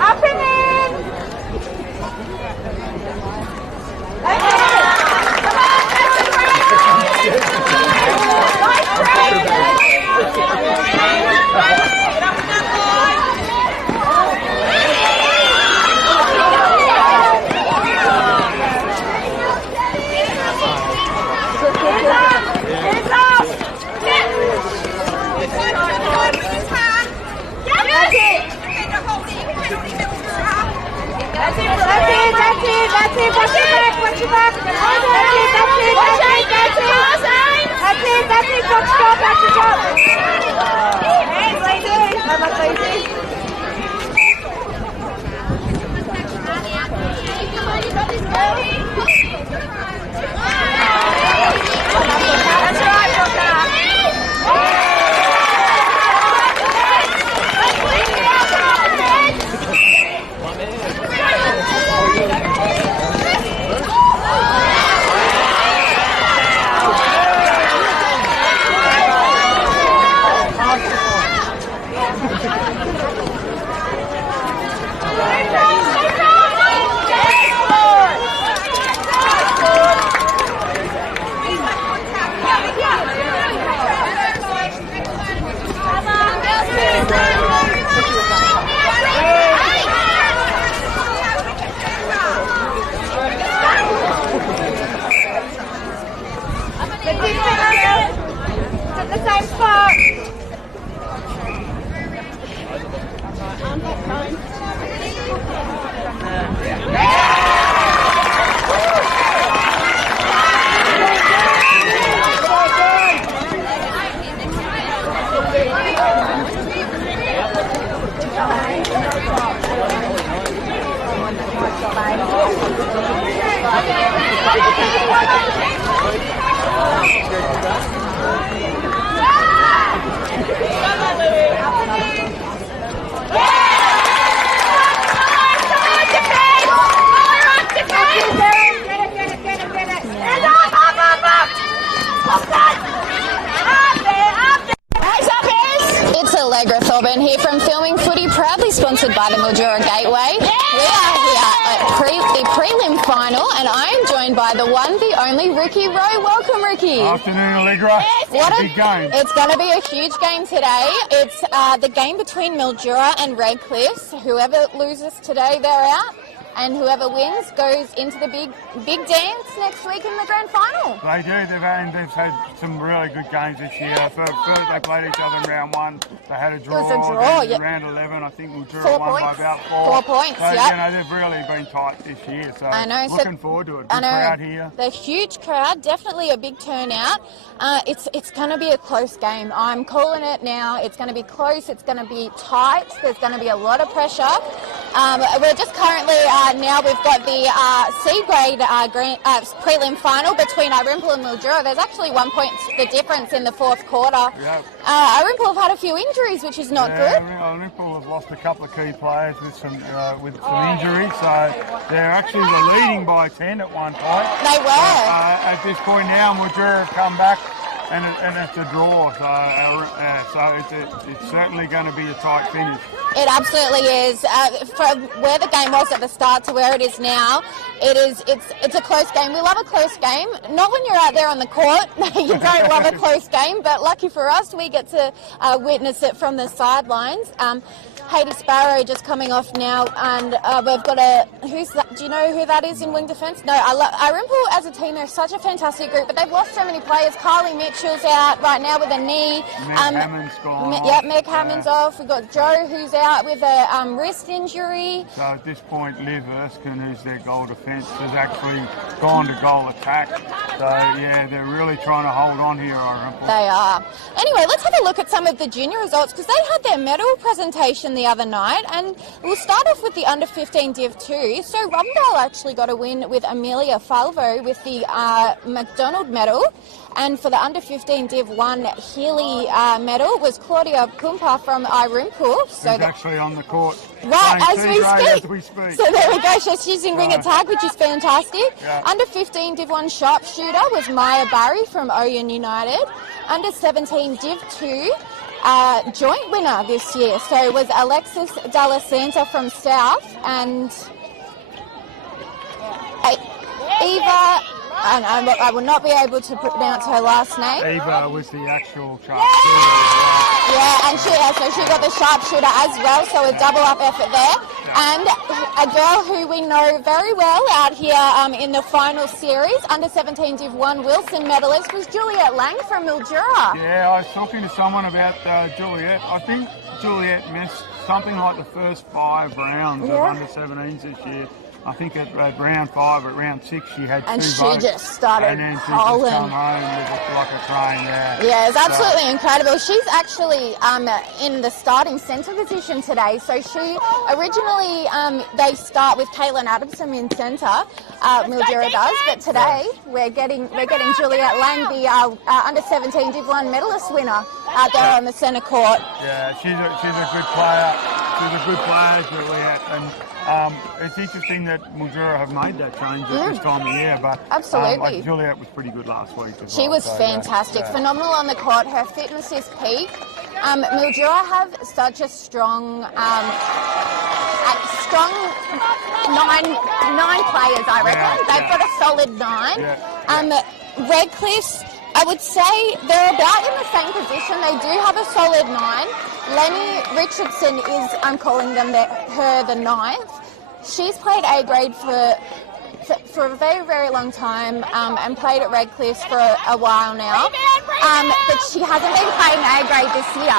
Up and in! Here from Filming Footy, proudly sponsored by the Mildura Gateway. We are here at the prelim final, and I am joined by the one, the only Ricky Rowe. Welcome, Ricky. Afternoon, Allegra. What a big game. It's going to be a huge game today. It's the game between Mildura and Redcliffs. Whoever loses today, they're out. And whoever wins goes into the big dance next week in the grand final. They do. They've had some really good games this year. First they played each other in round 1. They had a draw. It was a draw, in round 11, I think Mildura 4 won points. by about 4. 4 points, so, yeah. They've really been tight this year. So I know. Looking forward to it. Good crowd here. The huge crowd, definitely a big turnout. It's going to be a close game. I'm calling it now. It's going to be close. It's going to be tight. There's going to be a lot of pressure. We're just currently now we've got the C grade prelim final between Arimpool and Mildura. There's actually 1 point the difference in the fourth quarter. Yep. Arimpool have had a few injuries, which is not good. Arimpool have lost a couple of key players with some injuries, so they're actually leading by 10 at one point. They were. At this point now, Mildura have come back. And it's a draw, so it's certainly going to be a tight finish. It absolutely is. From where the game was at the start to where it is now, it's a close game. We love a close game. Not when you're out there on the court. You don't love a close game, but lucky for us, we get to witness it from the sidelines. Haiti Sparrow just coming off now, and we've got who's that? Do you know who that is in wing defence? No, Arimpool as a team, they're such a fantastic group, but they've lost so many players. Carly Mitch Mitchell's out right now with a knee. Meg Hammond's gone off. Yep, Meg Hammond's off. We've got Joe, who's out with a wrist injury. So at this point, Liv Erskine, who's their goal defence, has actually gone to goal attack. So, yeah, they're really trying to hold on here, I reckon. They are. Anyway, let's have a look at some of the junior results, because they had their medal presentation the other night, and we'll start off with the under-15 Div 2. So Robindale actually got a win with Amelia Falvo with the McDonald medal, and for the under-15 Div 1 Healy medal was Claudia Kumpa from Irumpu. So She's actually on the court. Right, as we speak. So there we go. She's in ring attack, which is fantastic. Yeah. Under 15 Div 1 sharpshooter was Maya Barry from Oyen United. Under 17 Div 2 joint winner this year. So it was Alexis Dalla Santa from South and Eva. And I will not be able to pronounce her last name. Eva was the actual sharpshooter. Yeah, and she got the sharpshooter as well, so a double up effort there. And a girl who we know very well out here in the final series, under 17 Div 1 Wilson medalist, was Juliet Lang from Mildura. Yeah, I was talking to someone about Juliet. I think Juliet missed something like the first 5 rounds of under 17s this year. I think at round 5, at round 6, she had 2 votes. And she just started and then she howling. just come home with like a train, Yeah, it's absolutely incredible. She's actually in the starting centre position today. So she originally, they start with Caitlin Adamson in centre, Mildura does, but today we're getting Juliet Lang, the under 17 Div 1 medalist winner, out there on the centre court. Yeah, she's a good player. She's a good player, Juliet, and it's interesting that Mildura have made that change at this time of year, but absolutely. Juliet was pretty good last week as She well, was so, fantastic, phenomenal on the court. Her fitness is peak. Mildura have such a strong nine players, I reckon. They've got a solid 9. Redcliffe's, I would say they're about in the same position. They do have a solid 9. Lenny Richardson is, I'm calling them her the 9th. She's played A grade for a very, very long time and played at Redcliffe's for a while now. But she hasn't been playing A grade this year.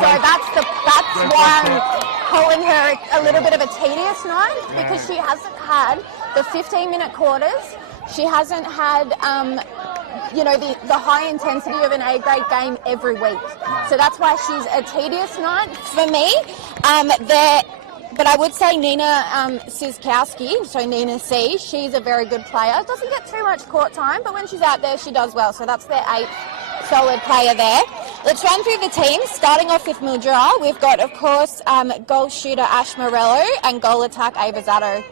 So that's why I'm calling her a little bit of a tedious 9, because she hasn't had the 15-minute quarters. She hasn't had the high intensity of an A grade game every week. So that's why she's a tedious 9 for me. But I would say Nina Siskowski, so Nina C, she's a very good player. Doesn't get too much court time, but when she's out there, she does well. So that's their 8th solid player there. Let's run through the teams. Starting off with Mildura, we've got, of course, goal shooter Ash Morello and goal attack Ava Zato.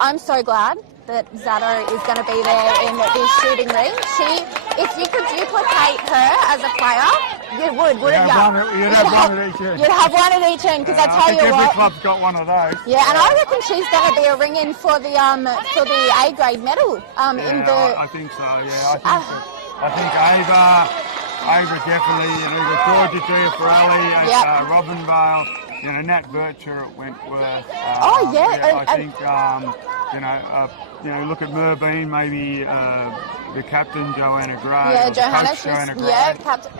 I'm so glad that Zato is going to be there in the shooting ring. If you could duplicate her as a player, you would, wouldn't you? You'd have one at each end. You'd have one at each end, because I tell you what. Every club's got one of those. Yeah, and I reckon she's going to be a ring-in for the A grade medal. I think so. Yeah, I think Ava definitely. We've got Georgia Giaffarelli at Robinvale. Nat Bircher at Wentworth. I think look at Merbean, maybe the captain Joanna Gray. Yeah, Johanna. Joanna Gray. Yeah, captain.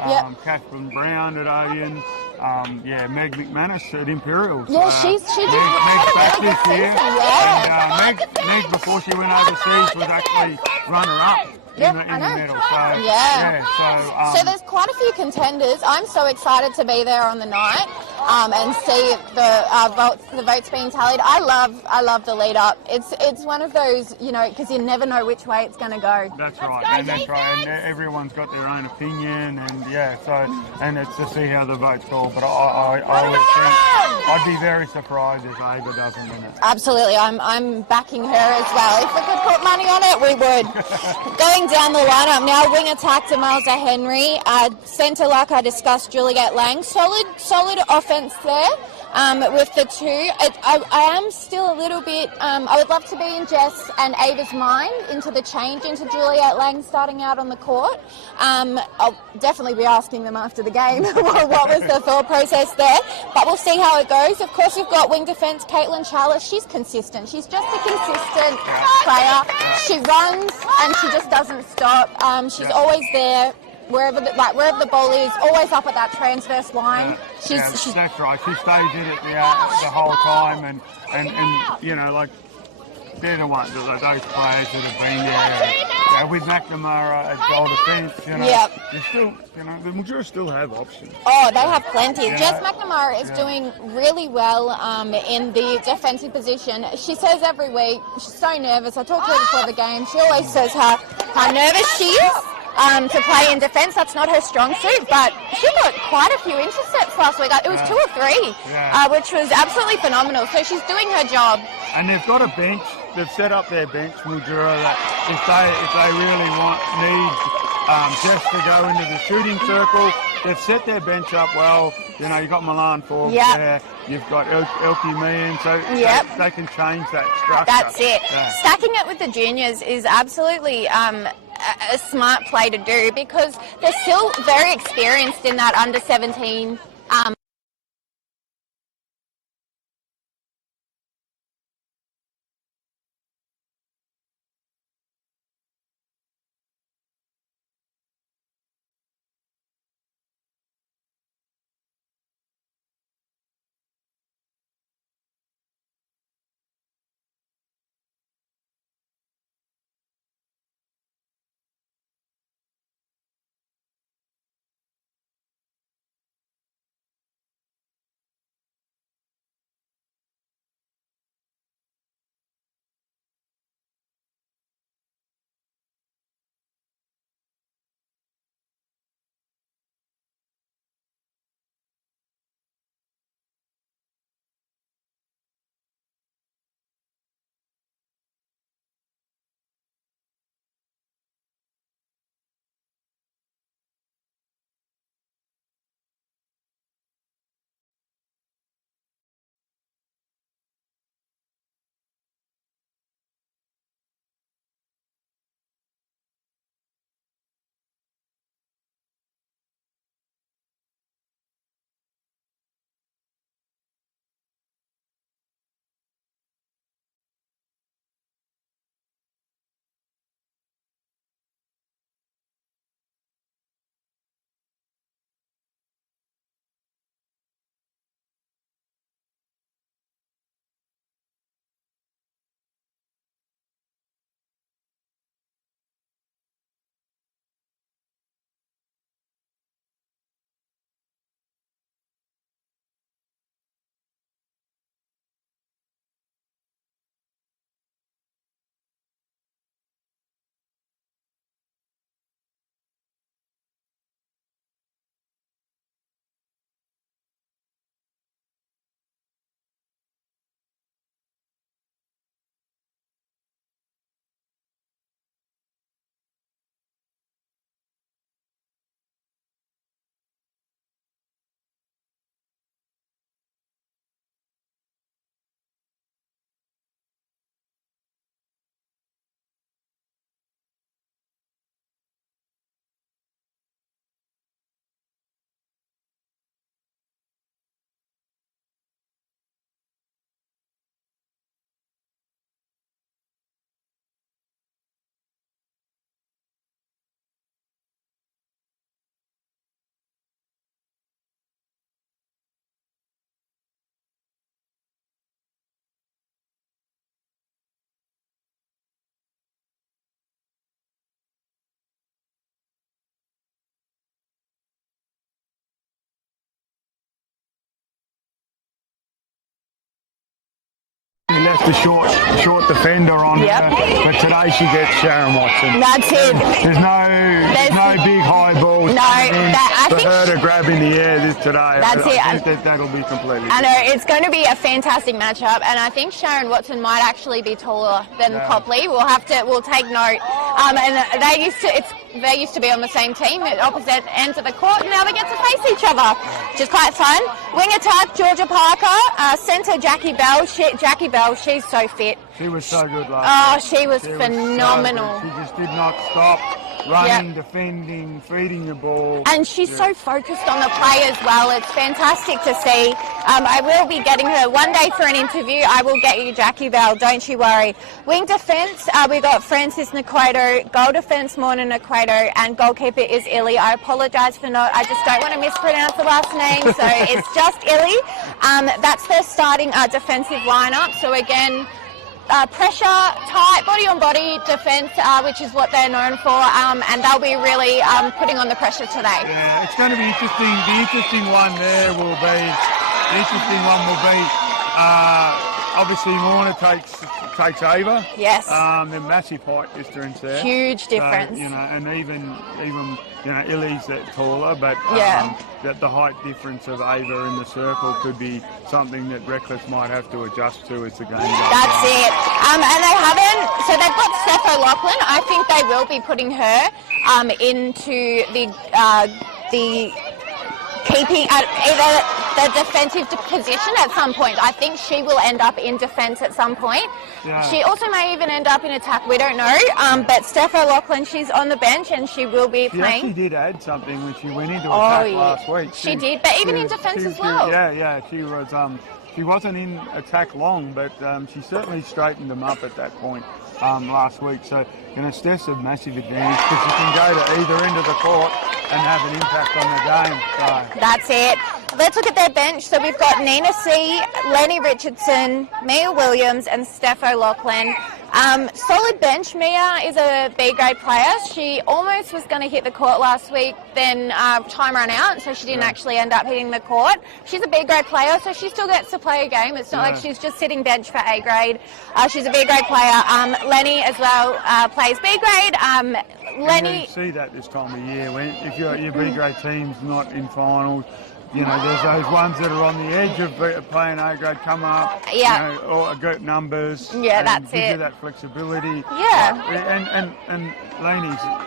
Catherine Brown at Oyen. Meg McManus at Imperials. Yeah, she did. Meg's back this year. Yeah. And Meg, before she went overseas, was actually runner-up. In the medal. So there's quite a few contenders. I'm so excited to be there on the night and see the votes being tallied. I love the lead up. It's one of those, because you never know which way it's going to go. That's right. And everyone's got their own opinion, and it's to see how the votes go. But I always think I'd be very surprised if Ava doesn't win it. Absolutely, I'm backing her as well. If we could put money on it, we would. Going down the lineup now, wing attack Demelza Henry, centre like I discussed Juliet Lang, solid offence there with the 2. I am still a little bit, I would love to be in Jess and Ava's mind into the change into Juliet Lang starting out on the court. I'll definitely be asking them after the game what was the thought process there, but we'll see how it goes. Of course, we've got wing defence Caitlin Charles. She's consistent. She's just a consistent player. She runs and she just doesn't stop. She's always there. wherever the ball is, always up at that transverse line. She's that's right. She stays in it the whole time, and you know, like, they're the ones, those players that have been there. With McNamara at goal defence, you know, you still, you know, the Mildura still have options. Oh, they have plenty. Jess McNamara is doing really well in the defensive position. She says every week, she's so nervous. I talked to her before the game. She always says how nervous she is to play in defence. That's not her strong suit, but she got quite a few intercepts last week. It was 2 or 3, which was absolutely phenomenal. So she's doing her job. And they've got a bench. They've set up their bench, Mildura, that if they really need Jess to go into the shooting circle, they've set their bench up well. You know, you've got Milan Forbes there, you've got Elkie Meehan, so they can change that structure. That's it. Yeah. Stacking it with the juniors is absolutely a smart play to do, because they're still very experienced in that under 17 He left a short defender on her, but today she gets Sharon Watson. That's it. There's no big high balls for her to grab in the air today. That's it. I think that'll be completely I know, it's going to be a fantastic matchup, and I think Sharon Watson might actually be taller than Copley. We'll take note. And they used to be on the same team at opposite ends of the court, and now they get to face each other, which is quite fun. Wing attack, Georgia Parker. Centre, Jackie Bell. She's so fit. She was so good last night. She was phenomenal. She just did not stop. Running, defending, feeding the ball. And she's so focused on the play as well. It's fantastic to see. I will be getting her one day for an interview. I will get you Jackie Bell, don't you worry. Wing defence, we got Francis Naquato, goal defence Morna Naquato, and goalkeeper is Illy. I apologise for I just don't want to mispronounce the last name, so it's just Illy. That's their starting defensive lineup. So again, pressure, tight, body-on-body defence, which is what they're known for, and they'll be really putting on the pressure today. Yeah, it's going to be interesting. The interesting one will be, obviously Morna takes over. Yes. The massive height difference there. Huge difference. So, and even Illy's that taller, but that the height difference of Ava in the circle could be something that Reckless might have to adjust to as the game goes on. That's it. And they haven't. So they've got Steph O'Loughlin. I think they will be putting her into the keeping at either the defensive position at some point. I think she will end up in defence at some point. Yeah. She also may even end up in attack. We don't know. But Steph O'Loughlin, she's on the bench and she will be playing. She actually did add something when she went into attack last week. She did, but even in defence as well. She was. She wasn't in attack long, but she certainly straightened them up at that point last week. So, Steph's a massive advantage because she can go to either end of the court and have an impact on the game. So. That's it. Let's look at their bench. So we've got Nina C, Lenny Richardson, Mia Williams and Steph O'Loughlin. Solid bench. Mia is a B-grade player. She almost was going to hit the court last week, then time ran out, so she didn't actually end up hitting the court. She's a B-grade player, so she still gets to play a game. It's not like she's just sitting bench for A-grade. She's a B-grade player. Lenny as well plays B-grade. Lenny. You see that this time of year if your B-grade team's not in finals. There's those ones that are on the edge of playing A-grade come up, or good numbers. Yeah, that's gives it. You that flexibility. Yeah. And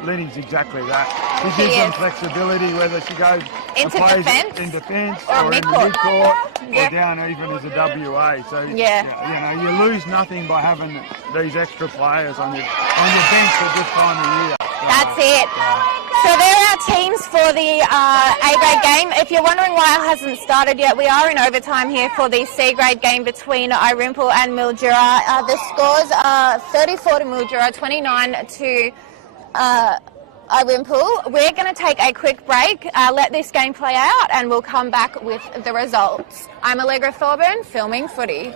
Lenny's exactly that. She gives them flexibility whether she goes into defence, in defence or in the midcourt, or down even as a WA. So you lose nothing by having these extra players on your bench at this time of year. That's it. So there are our teams for the A-grade game. If you're wondering why it hasn't started yet, we are in overtime here for the C-grade game between Irimple and Mildura. The scores are 34 to Mildura, 29 to Irimple. We're going to take a quick break, let this game play out, and we'll come back with the results. I'm Allegra Thorburn, filming footy.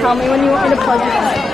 tell me when you want me to plug it in.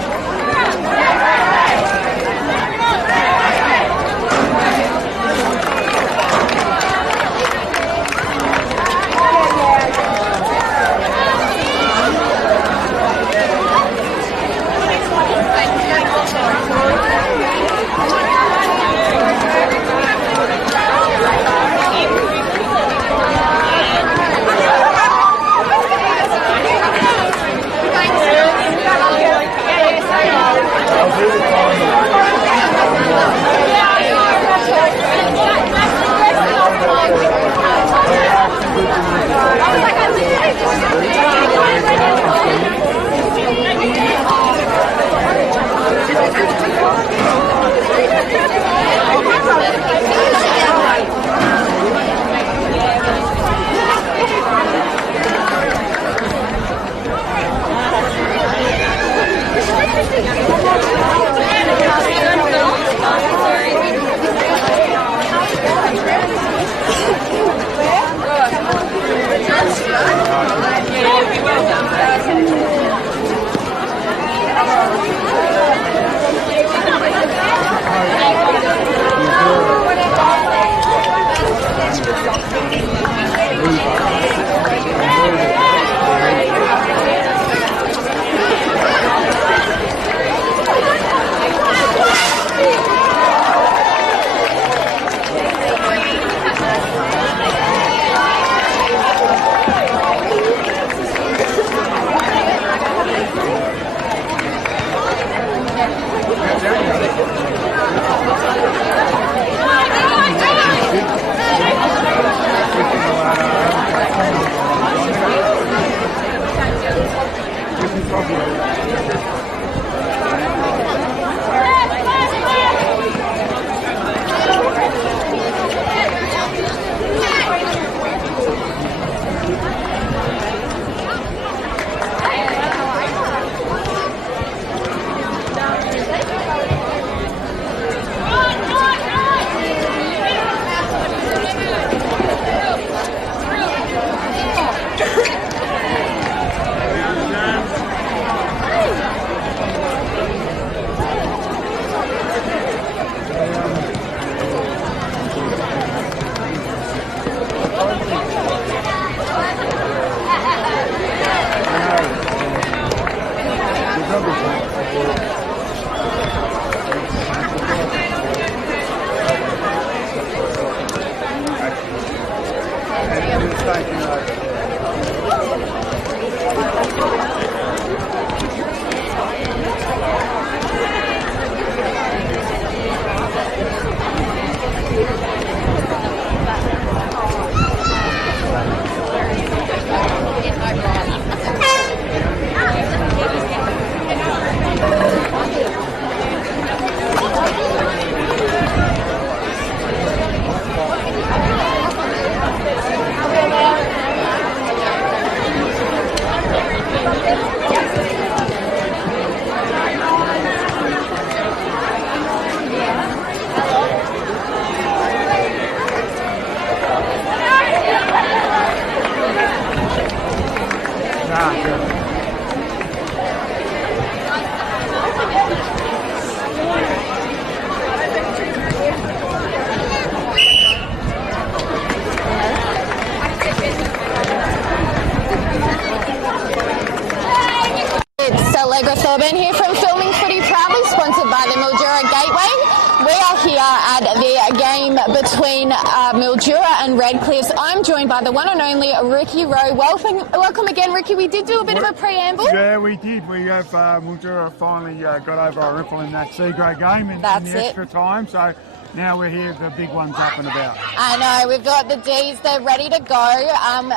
Ben here from Filming Footy, proudly sponsored by the Mildura Gateway. We are here at the game between Mildura and Redcliffe. I'm joined by the one and only Ricky Rowe. Welcome again, Ricky. We did do a bit of a preamble. Yeah, we did. We have Mildura finally got over our ripple in that C-grade game in the extra time. So now we're here, the big one's up and about. I know, we've got the Ds, they're ready to go,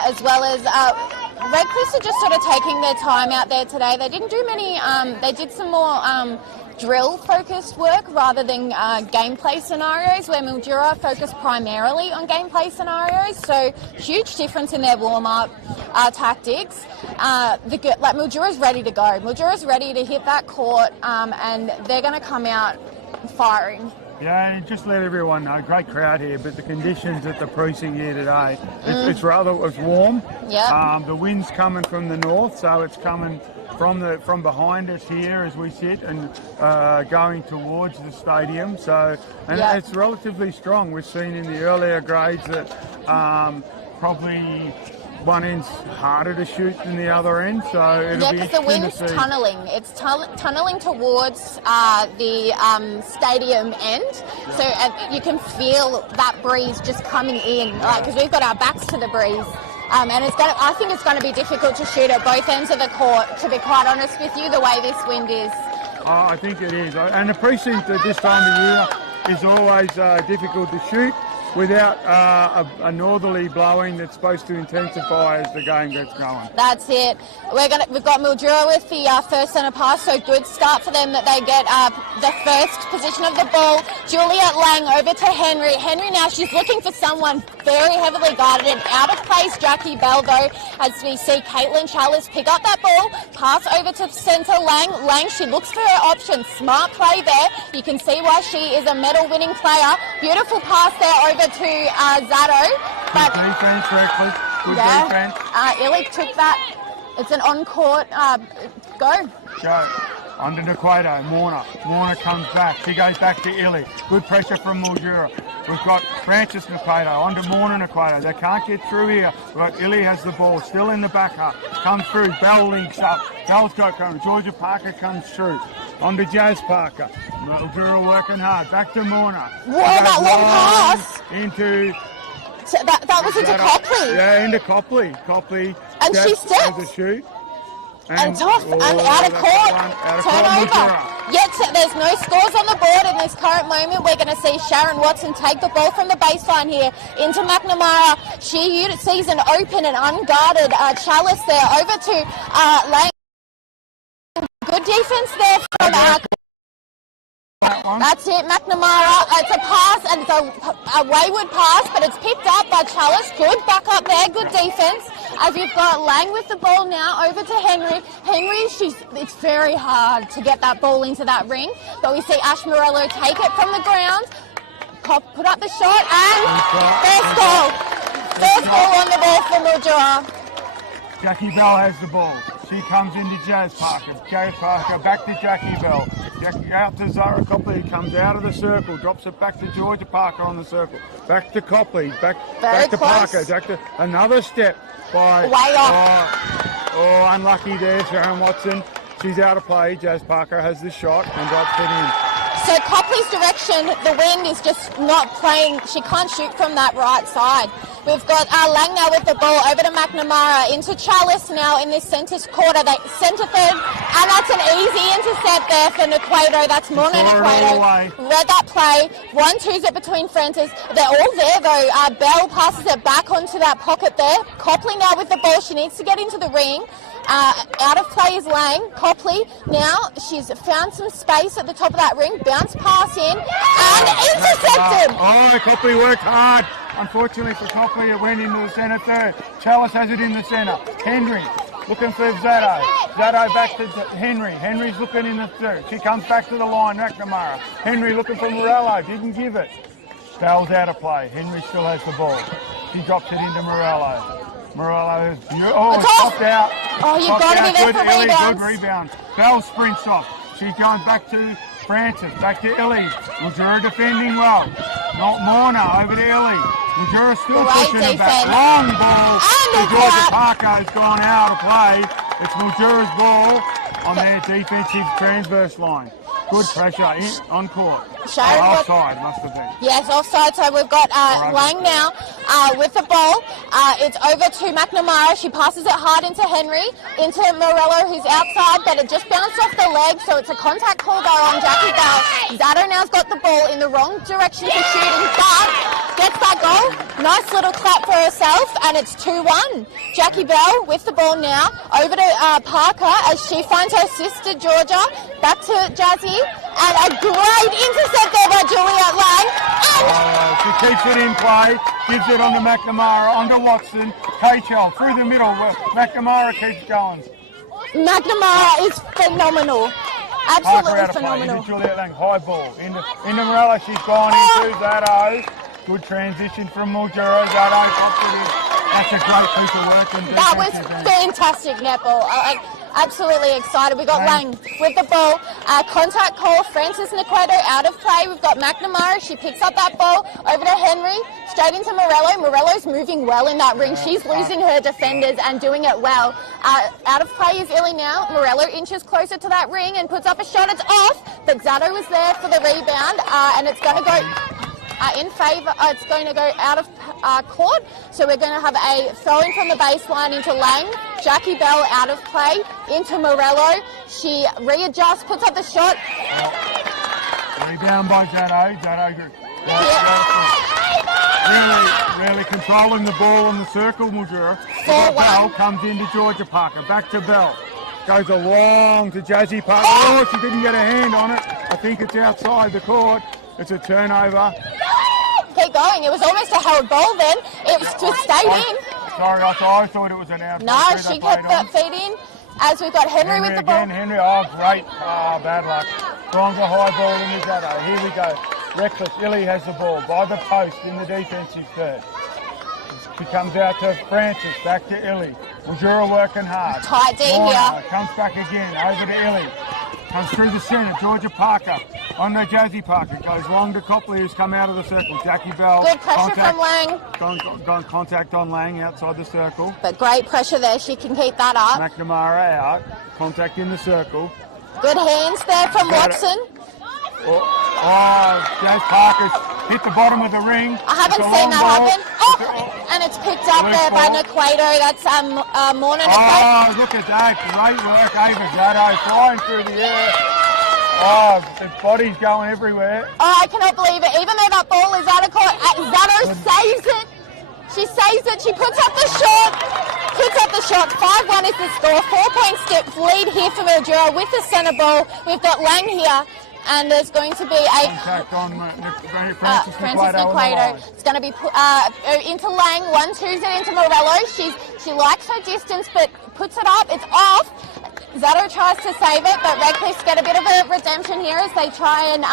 as well as Redcliffe are just sort of taking their time out there today. They didn't do many, they did some more drill-focused work rather than gameplay scenarios, where Mildura focused primarily on gameplay scenarios. So huge difference in their warm-up tactics. Mildura's ready to go. Mildura's ready to hit that court, and they're going to come out firing. Yeah, and just let everyone know, great crowd here, but the conditions at the precinct here today, it's warm. Yeah. The wind's coming from the north, so it's coming from behind us here as we sit and going towards the stadium. So, and it's relatively strong. We've seen in the earlier grades that probably one end's harder to shoot than the other end, so it'll be because the wind's tunnelling. It's tunnelling towards the stadium end, so you can feel that breeze just coming in, because we've got our backs to the breeze. And I think it's going to be difficult to shoot at both ends of the court, to be quite honest with you, the way this wind is. Oh, I think it is. And the precinct at this time of year is always difficult to shoot without a northerly blowing that's supposed to intensify as the game gets going. That's it. We've got Mildura with the first centre pass, so good start for them that they get the first position of the ball. Juliet Lang over to Henry. Henry now, she's looking for someone very heavily guarded and out of place. Jackie Bell though, as we see Caitlin Chalice pick up that ball, pass over to centre Lang. Lang, she looks for her options. Smart play there. You can see why she is a medal-winning player. Beautiful pass there over to Zato. But good defense, Reckless. Good defense. Illy took that. It's an on-court go. Under Naquato, Morna comes back. She goes back to Illy. Good pressure from Mildura. We've got Francis Naquato onto Morna Naquato. They can't get through here. We've got Illy has the ball, still in the back half. Comes through, Bell links up. Bell's got going. Georgia Parker comes through. On to Jazz Parker. Mildura working hard. Back to Morna. Whoa, that long pass! Into... That was into Copley. Yeah, into Copley. And she steps. Has a shoot. And tough, and out of court, turnover. Yet there's no scores on the board in this current moment. We're going to see Sharon Watson take the ball from the baseline here into McNamara. She sees an open and unguarded Chalice there over to Lang. Good defense there from That's it, McNamara. It's a pass and it's a wayward pass, but it's picked up by Chalice. Good back up there, good defense. As you've got Lang with the ball now over to Henry. Henry, it's very hard to get that ball into that ring, but we see Ash Morello take it from the ground, put up the shot, and first goal. First goal on the ball for Mildura. Jackie Bell has the ball. She comes into Jazz Parker. Jazz Parker back to Jackie Bell. Jackie out to Zara Copley. Comes out of the circle. Drops it back to Georgia Parker on the circle. Back to Copley. Back to Parker. Back to another step by... Way off. Unlucky there, Sharon Watson. She's out of play. Jazz Parker has the shot and drops it in. So Copley's direction, the wind is just not playing. She can't shoot from that right side. We've got Lang now with the ball over to McNamara, into Chalice now in this centre quarter. Centre third, and that's an easy intercept there for Naquato. That's Morna Naquato. Read that play. 1-2's it between Francis. They're all there though. Bell passes it back onto that pocket there. Copley now with the ball. She needs to get into the ring. Out of play is Lang. Copley now, she's found some space at the top of that ring. Bounce pass in and intercepted. Copley worked hard. Unfortunately for Copley, it went into the centre third. Chalice has it in the centre. Henry looking for Zato. Zato back to Henry. Henry's looking in the third. She comes back to the line, McNamara. Henry looking for Morello. Didn't give it. Bell's out of play. Henry still has the ball. She drops it into Morello. Morello is popped out. Oh, you've got to be there for rebounds. Good rebound. Bell sprints off. She's going back to Francis, back to Illy. Mildura defending well. Not Morna, over to Illy. Mildura still pushing it back. Long ball. And Georgia Parker has gone out of play. It's Mildura's ball on their defensive transverse line. Good pressure on court. Offside must have been. Yes, offside. So we've got Lang now with the ball. It's over to McNamara. She passes it hard into Henry, into Morello, who's outside, but it just bounced off the leg, so it's a contact call though on Jackie Bell. Zato now's got the ball in the wrong direction for shooting, but gets that goal. Nice little clap for herself, and it's 2-1. Jackie Bell with the ball now, over to Parker as she finds her sister Georgia. Back to Jazzy, and a great intercept there by Juliet Lang. She keeps it in play, gives it on to McNamara, on to Watson. KHL through the middle. McNamara keeps going. McNamara is phenomenal. Absolutely out of play. phenomenal. Into Juliet Lang, high ball. Into Morella, she's gone into Zato. Good transition from Mildura. Zato pops it in. That's a great piece of work. And That was fantastic netball. Absolutely excited. We got Lang with the ball. Contact call. Francis Nequedo out of play. We've got McNamara. She picks up that ball over to Henry. Straight into Morello. Morello's moving well in that ring. She's losing her defenders and doing it well. Out of play is Illy now. Morello inches closer to that ring and puts up a shot. It's off, but Zato was there for the rebound, and it's going to go in favour. It's going to go out of court. So we're going to have a throw-in from the baseline into Lang. Jackie Bell out of play into Morello. She readjusts, puts up the shot. Rebound by Zato. Zato really controlling the ball in the circle, Mildura. Bell comes into Georgia Parker. Back to Bell. Goes along to Jazzy Parker. Oh, she didn't get a hand on it. I think it's outside the court. It's a turnover. Keep going. It was almost a held ball then. It was just stayed in. Sorry, I thought it was an out. No, she kept that feet in. As we've got Henry with the ball. Henry, great. Bad luck. Stronger high ball in the Zato. Here we go. Reckless. Illy has the ball by the post in the defensive third. She comes out to Francis. Back to Illy. Mildura working hard. Tight D here. Comes back again. Over to Illy. Comes through the centre. Georgia Parker on the Jazzy Parker. Goes long to Copley, who's come out of the circle. Jackie Bell. Good pressure from Lang. Gone contact on Lang outside the circle. But great pressure there. She can keep that up. McNamara out. Contact in the circle. Good hands there from Watson. Jazz Parker's hit the bottom of the ring. I haven't seen that happen. And it's picked up there by Nequedo. That's Morna Nequedo. Look at that. Great work. Ava Zato flying through the air. The body's going everywhere. I cannot believe it. Even though that ball is out of court, Zato saves it. She saves it. She puts up the shot. Puts up the shot. 5-1 is the score. 4-point step lead here for Mildura with the centre ball. We've got Lang here. And there's going to be a contact on Francis Nequedo. It's going to be put into Lang. 1-2's it into Morello. She likes her distance, but puts it up. It's off. Zato tries to save it, but Redcliffe's get a bit of a redemption here as they try and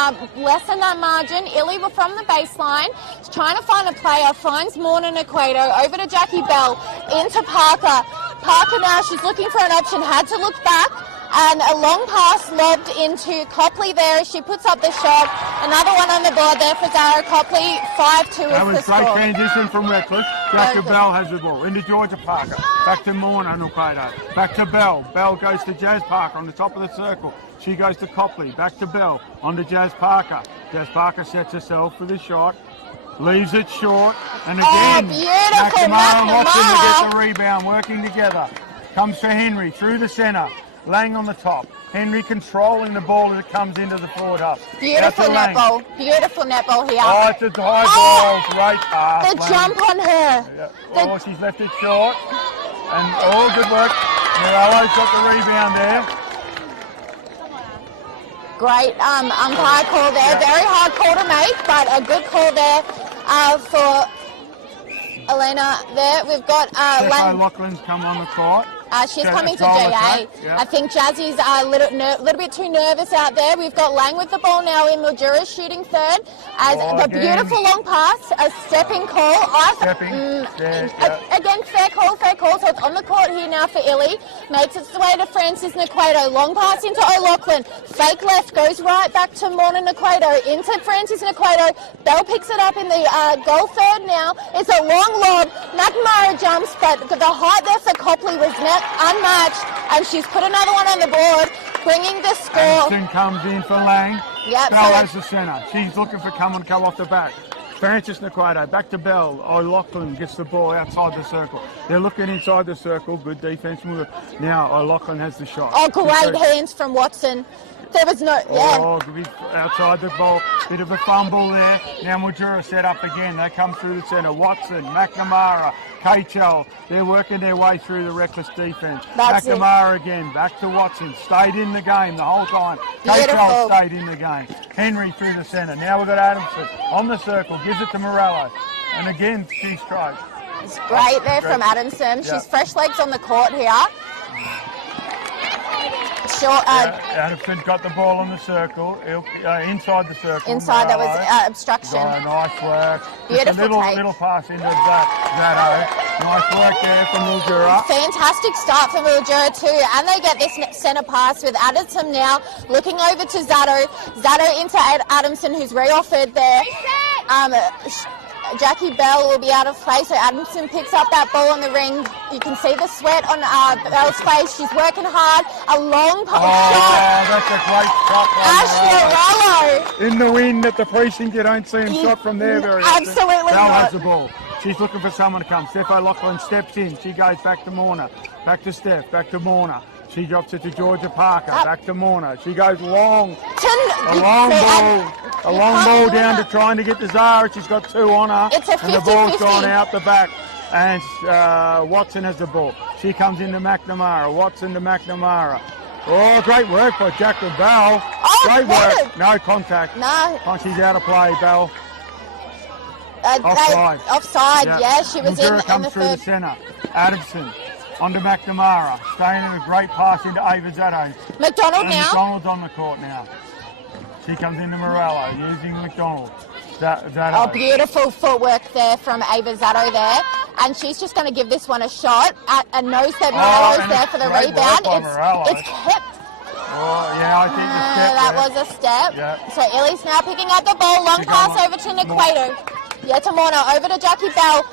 lessen that margin. Illy from the baseline. She's trying to find a player. Finds Morna Nequedo. Over to Jackie Bell. Into Parker. Parker now, she's looking for an option. Had to look back. And a long pass lobbed into Copley there. She puts up the shot. Another one on the board there for Zara Copley. 5-2 is the score. That was great transition from Redcliffe. Jackie Bell has the ball. Into Georgia Parker. Back to Morna Nequedo. Back to Bell. Bell goes to Jazz Parker on the top of the circle. She goes to Copley. Back to Bell. On to Jazz Parker. Jazz Parker sets herself for the shot. Leaves it short. And again, McNamara and Watson to get the rebound. Working together. Comes to Henry through the centre. Lang on the top. Henry controlling the ball as it comes into the forward half. Beautiful netball. Beautiful netball here. It's a high ball. Great pass. The jump on her. Yeah. She's left it short. And good work. Morello's got the rebound there. Great umpire call there. Very hard call to make, but a good call there for Elena there. We've got Lang. Lachlan's come on the court. She's coming to GA. I think Jazzy's a little bit too nervous out there. We've got Lang with the ball now in Mildura shooting third. As the beautiful long pass, a stepping call. Again, fair call. So it's on the court here now for Illy. Makes its way to Francis Nequedo. Long pass into O'Loughlin. Fake left, goes right back to Morna Nequedo. Into Francis Nequedo. Bell picks it up in the goal third now. It's a long lob. McNamara jumps, but the height there for Copley was unmatched, and she's put another one on the board, bringing the score. Anderson comes in for Lang. Yep, Bell has the centre. She's looking for come off the back. Francis Nequedo back to Bell. O'Loughlin gets the ball outside the circle. They're looking inside the circle. Good defense move. Now O'Loughlin has the shot. Great hands from Watson. There was no, outside the ball. Bit of a fumble there. Now Mildura set up again. They come through the centre. Watson, McNamara, KHL. They're working their way through the reckless defence. McNamara again. Back to Watson. Stayed in the game the whole time. KHL stayed in the game. Henry through the centre. Now we've got Adamson on the circle. Gives it to Morello. And again, she strikes. It's great there from Adamson. She's fresh legs on the court here. short. Adamson's got the ball in the circle, inside the circle. Inside, that was obstruction. Nice work. Beautiful Just a take. little pass into Zato. Nice work there from Mildura. Fantastic start for Mildura too, and they get this centre pass with Addison now looking over to Zato. Zato into Adamson, who's re-offered there. Jackie Bell will be out of play, so Adamson picks up that ball on the ring. You can see the sweat on Bell's face. She's working hard. A long shot. That's a great shot. Ash Morello. In the wind at the precinct, you don't see him shot from there very often. Absolutely Bell not. has the ball. She's looking for someone to come. Steph O'Loughlin steps in. She goes back to Morna. Back to Steph. Back to Morna. She drops it to Georgia Parker. Back to Morna. She goes long. A long ball down to trying to get to Zara. She's got two on her. It's a 50-50. And the ball's gone out the back. And Watson has the ball. She comes into McNamara. Watson to McNamara. Oh, great work by Jackie Bell. Great work. No contact. No. Oh, she's out of play, Bell. Offside, yeah. She was Mildura in comes the through third. the centre. Adamson onto McNamara. Staying in a great pass into Ava Zato. McDonald now. McDonald's on the court now. She comes into Morello using McDonald. Zato. Oh, beautiful footwork there from Ava Zato there. And she's just going to give this one a shot and knows that Morello's there for the rebound. It's kept. Oh, yeah, I think the step that was a step. Yeah. So Ellie's now picking up the ball. Long pass over to Naquato. Yeah, to Morna. Over to Jackie Bell.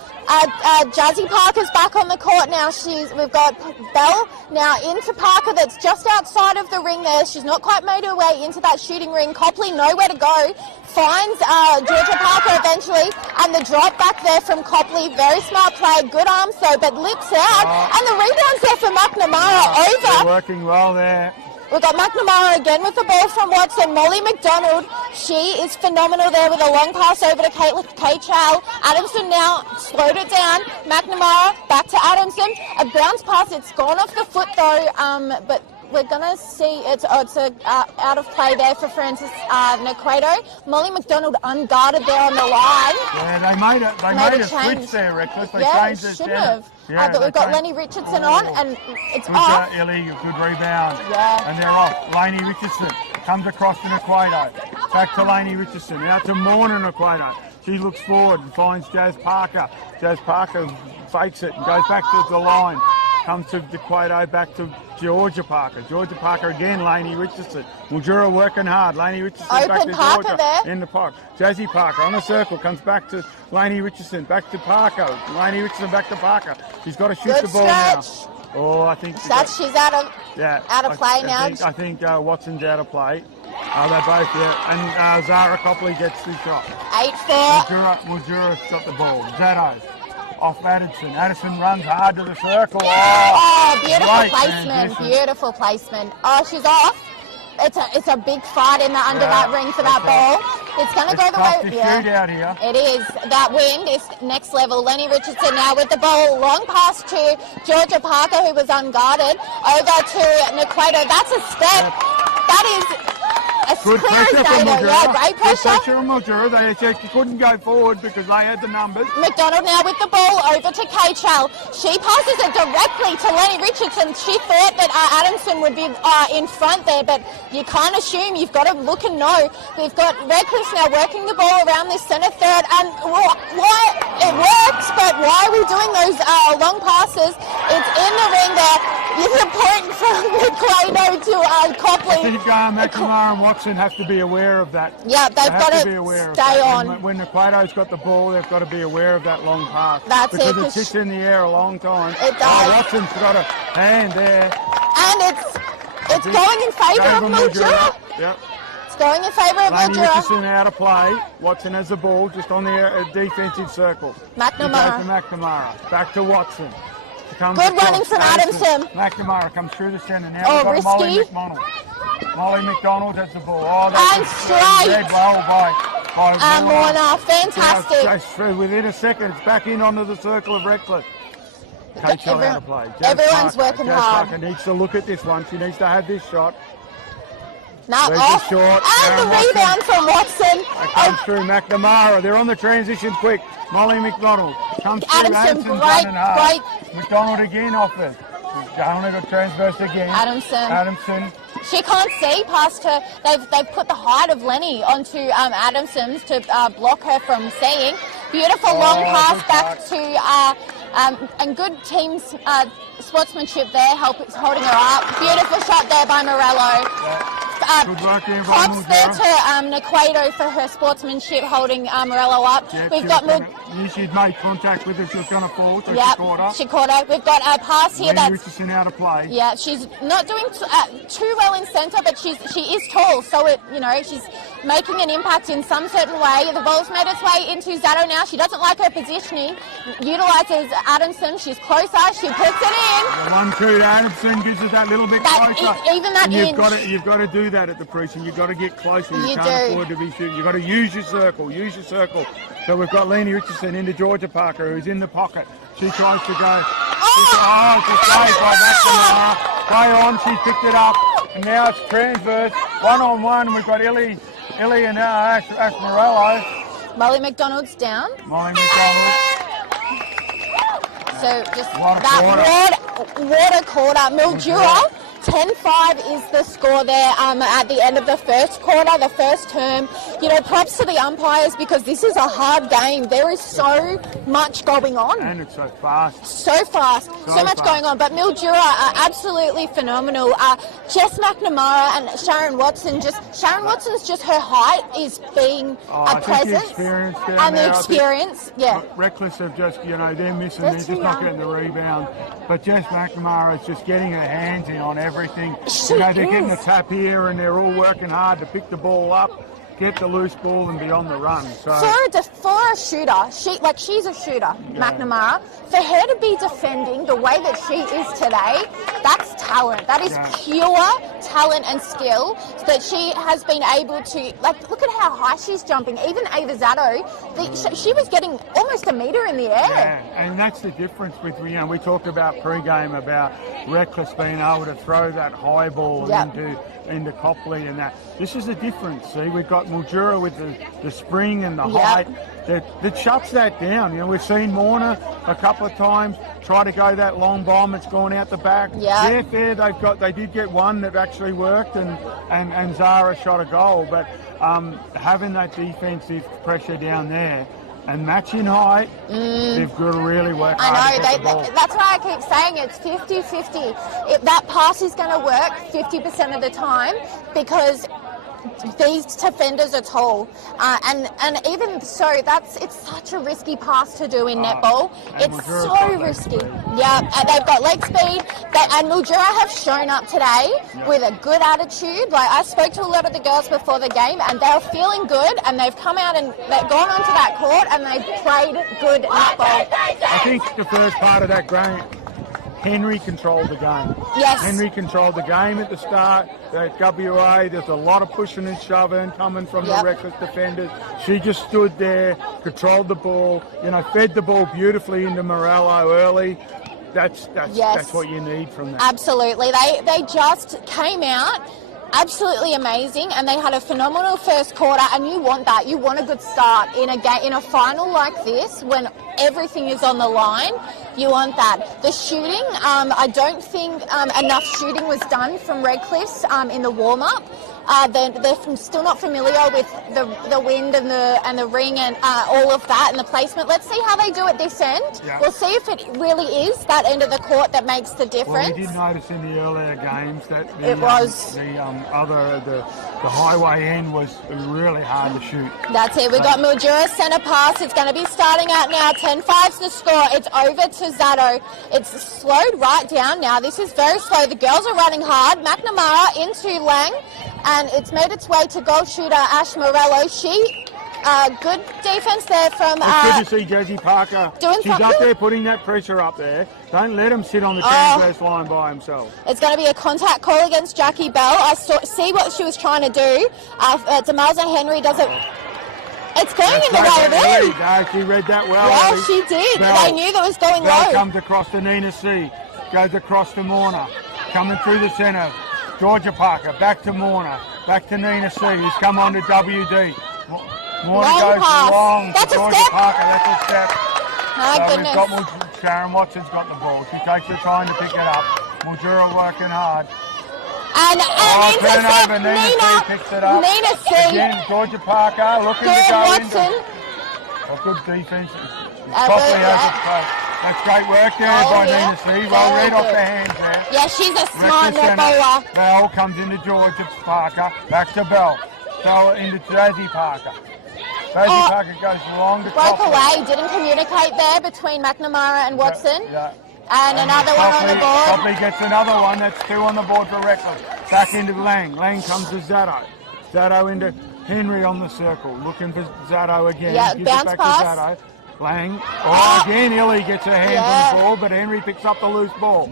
Jazzy Parker's back on the court now. We've got Bell now into Parker that's just outside of the ring there. She's not quite made her way into that shooting ring. Copley nowhere to go. Finds Georgia Parker eventually, and the drop back there from Copley. Very smart play, good arms though, but lips out. And the rebound's there for McNamara over. They're working well there. We've got McNamara again with the ball from Watson. Molly McDonald, she is phenomenal there with a long pass over to Kate Chow. Adamson now slowed it down. McNamara back to Adamson. A bounce pass. It's gone off the foot though, but we're going to see it's out of play there for Francis Naquato. Molly McDonald unguarded there on the line. Yeah, they made a switch there, Reckless. They changed it. Should have. Yeah, but we've got Lenny Richardson on, and it's good off. Ellie, good rebound. Yeah. And they're off. Laney Richardson comes across to Naquato. Back to Laney Richardson. Out to Morna Naquato. She looks forward and finds Jazz Parker. Jazz Parker fakes it and goes back to the line. Comes to Naquato, back to Georgia Parker. Georgia Parker again, Laney Richardson. Mildura working hard. Laney Richardson back to Parker Georgia. there. In the park. Jazzy Parker on the circle, comes back to Laney Richardson, back to Parker. Laney Richardson back to Parker. She's got to shoot the ball now. Oh, I think she's out of play now. I think Watson's out of play. They're both, and Zara Copley gets the shot. 8-4. Mildura's got the ball. Zato off Addison. Addison runs hard to the circle. Beautiful placement. Beautiful placement. Oh, she's off. It's a big fight in the under that ring for that ball. It's going to go the way. Shoot out here. It is. That wind is next level. Lenny Richardson now with the ball. Long pass to Georgia Parker, who was unguarded. Over to Naquato. That's a step. That is good pressure from Mildura. Yeah, great pressure. Good pressure from Mildura. They couldn't go forward because they had the numbers. McDonald now with the ball over to K-Chal. She passes it directly to Lenny Richardson. She thought that Adamson would be in front there, but you can't assume. You've got to look and know. We've got Redcliffe now working the ball around this centre third, and why it works, but why are we doing those long passes? It's in the ring there. It's a point from Naquato to Copley. I think McNamara and Watson have to be aware of that. Yeah, they've got to stay on. When Naquato's got the ball, they've got to be aware of that long pass. That's because it sits in the air a long time. It does. Watson's got a hand there. And it's going in favour of Mildura. Yep. It's going in favour of Mildura. Richardson out of play. Watson has the ball just on the defensive circle. McNamara. Back to Watson. Good running from Adamson. McNamara comes through the centre now. We've got risky. Molly McDonald has the ball. And straight. By Morna, fantastic. Just within a second, it's back in onto the circle of Redcliffe. K-Chal out of play. Everyone's working hard. Parker needs to look at this one. She needs to have this shot. Now off. And the rebound from Watson. It comes through McNamara. They're on the transition quick. Molly McDonald comes through. Adamson, great. McDonald again off it. Only got transverse again. Adamson. She can't see past her. They've put the height of Lenny onto Adamson's to block her from seeing. Beautiful long pass back to and good team sportsmanship there, holding her up. Beautiful shot there by Morello. Good work in Props there to Nequato for her sportsmanship holding Morello up. Yep, We've got she'd made contact with her. She was going to fall, so she caught her. We've got a pass here that's Richardson out of play. Yeah, she's not doing too well in centre, but she is tall, so she's making an impact in some certain way. The ball's made its way into Zato now. She doesn't like her positioning. Utilises Adamson. She's closer. She puts it in. The 1-2 to Adamson gives it that little bit closer. Even that inch. You've got to do that at the precinct. You've got to get closer. You can't afford to be shooting. You've got to use your circle. So we've got Lena Richardson into Georgia Parker, who's in the pocket. She tries to go. Just saved by McNamara. Play on. She picked it up. And now it's transverse. 1-on-1. We've got Ellie and Ash Morello. Molly McDonald's down. So just water quarter. Mildura, 10-5 is the score there at the end of the first quarter, the first term. Props to the umpires because this is a hard game. There is so much going on. And it's so fast. So much going on. But Mildura are absolutely phenomenal. Jess McNamara and Sharon Watson's just her height is being a presence. The experience, Reckless of just, they're missing, they're just not getting the rebound. But Jess McNamara is just getting her hands in on everything. They're getting the tap here and they're all working hard to pick the ball up, get the loose ball and be on the run. So for a shooter, she's a shooter, McNamara. For her to be defending the way that she is today, that's talent. That is pure talent and skill that she has been able to, look at how high she's jumping. Even Ava Zato, she was getting almost a metre in the air. Yeah, and that's the difference with, we talked about pre-game about Reckless being able to throw that high ball into Copley and that. This is the difference. See, we've got Mildura with the spring and the height that shuts that down. We've seen Morna a couple of times try to go that long bomb. It's gone out the back. Yeah. They did get one that actually worked and Zara shot a goal. But having that defensive pressure down there and matching height, they've got to really work hard. I know, that's why I keep saying it's 50-50. That pass is going to work 50% of the time because these defenders are tall, and even so, it's such a risky pass to do in netball. It's so risky. And they've got leg speed. And Mildura have shown up today with a good attitude. I spoke to a lot of the girls before the game, and they're feeling good. And they've come out and they've gone onto that court and they've played good netball. I think the first part of that game, Henry controlled the game. Yes. Henry controlled the game at the start. At WA, there's a lot of pushing and shoving coming from the Reckless defenders. She just stood there, controlled the ball, fed the ball beautifully into Morello early. That's what you need from that. Absolutely. They just came out absolutely amazing, and they had a phenomenal first quarter, and you want that. You want a good start in a game, in a final like this when everything is on the line. You want that. The shooting, I don't think enough shooting was done from Redcliffe's in the warm-up. They're still not familiar with the wind and the ring and all of that and the placement. Let's see how they do at this end. Yeah. We'll see if it really is that end of the court that makes the difference. Well, we did notice in the earlier games that the highway end was really hard to shoot. That's it. We've got Mildura centre pass. It's going to be starting out now. 10-5's the score. It's over to Zato. It's slowed right down now. This is very slow. The girls are running hard. McNamara into Lang. And it's made its way to goal shooter Ash Morello. Good defence there from... It's good to see Jazzy Parker. She's up there putting that pressure up there. Don't let him sit on the transverse line by himself. It's going to be a contact call against Jackie Bell. I see what she was trying to do. Demelza Henry does it... It's going in the way of it. No, she read that well. Yeah, she did. They knew that was going low. Comes across to Nina C. Goes across to Morna. Coming through the centre. Georgia Parker, back to Morna, back to Nina C. He's come on to WD. Morna goes long. That's Georgia a step. Parker, that's a step. My goodness. We've got Sharon Watson's got the ball. She takes her time to pick it up. Mildura working hard. And intercept, turnover. Nina C picks it up. Nina C. Again, Georgia Parker looking to go Watson. Good defense. Copley has it. That's great work there by Nina C. Well read off the hands there. Yeah, she's a smart netballer. Bell comes into Georgia Parker. Back to Bell. Bell into Jazzy Parker. Jazzy Parker goes long to broke Copley. away, didn't communicate there between McNamara and Watson. Yeah. And another one on the board. Copley gets another one. That's 2 on the board for Reckless. Back into Lang. Lang comes to Zatto. Zatto into Henry on the circle. Looking for Zatto again. Yeah, Gives bounce it back pass. to Zatto. Lang. Again, Illy gets her hands on the ball, but Henry picks up the loose ball.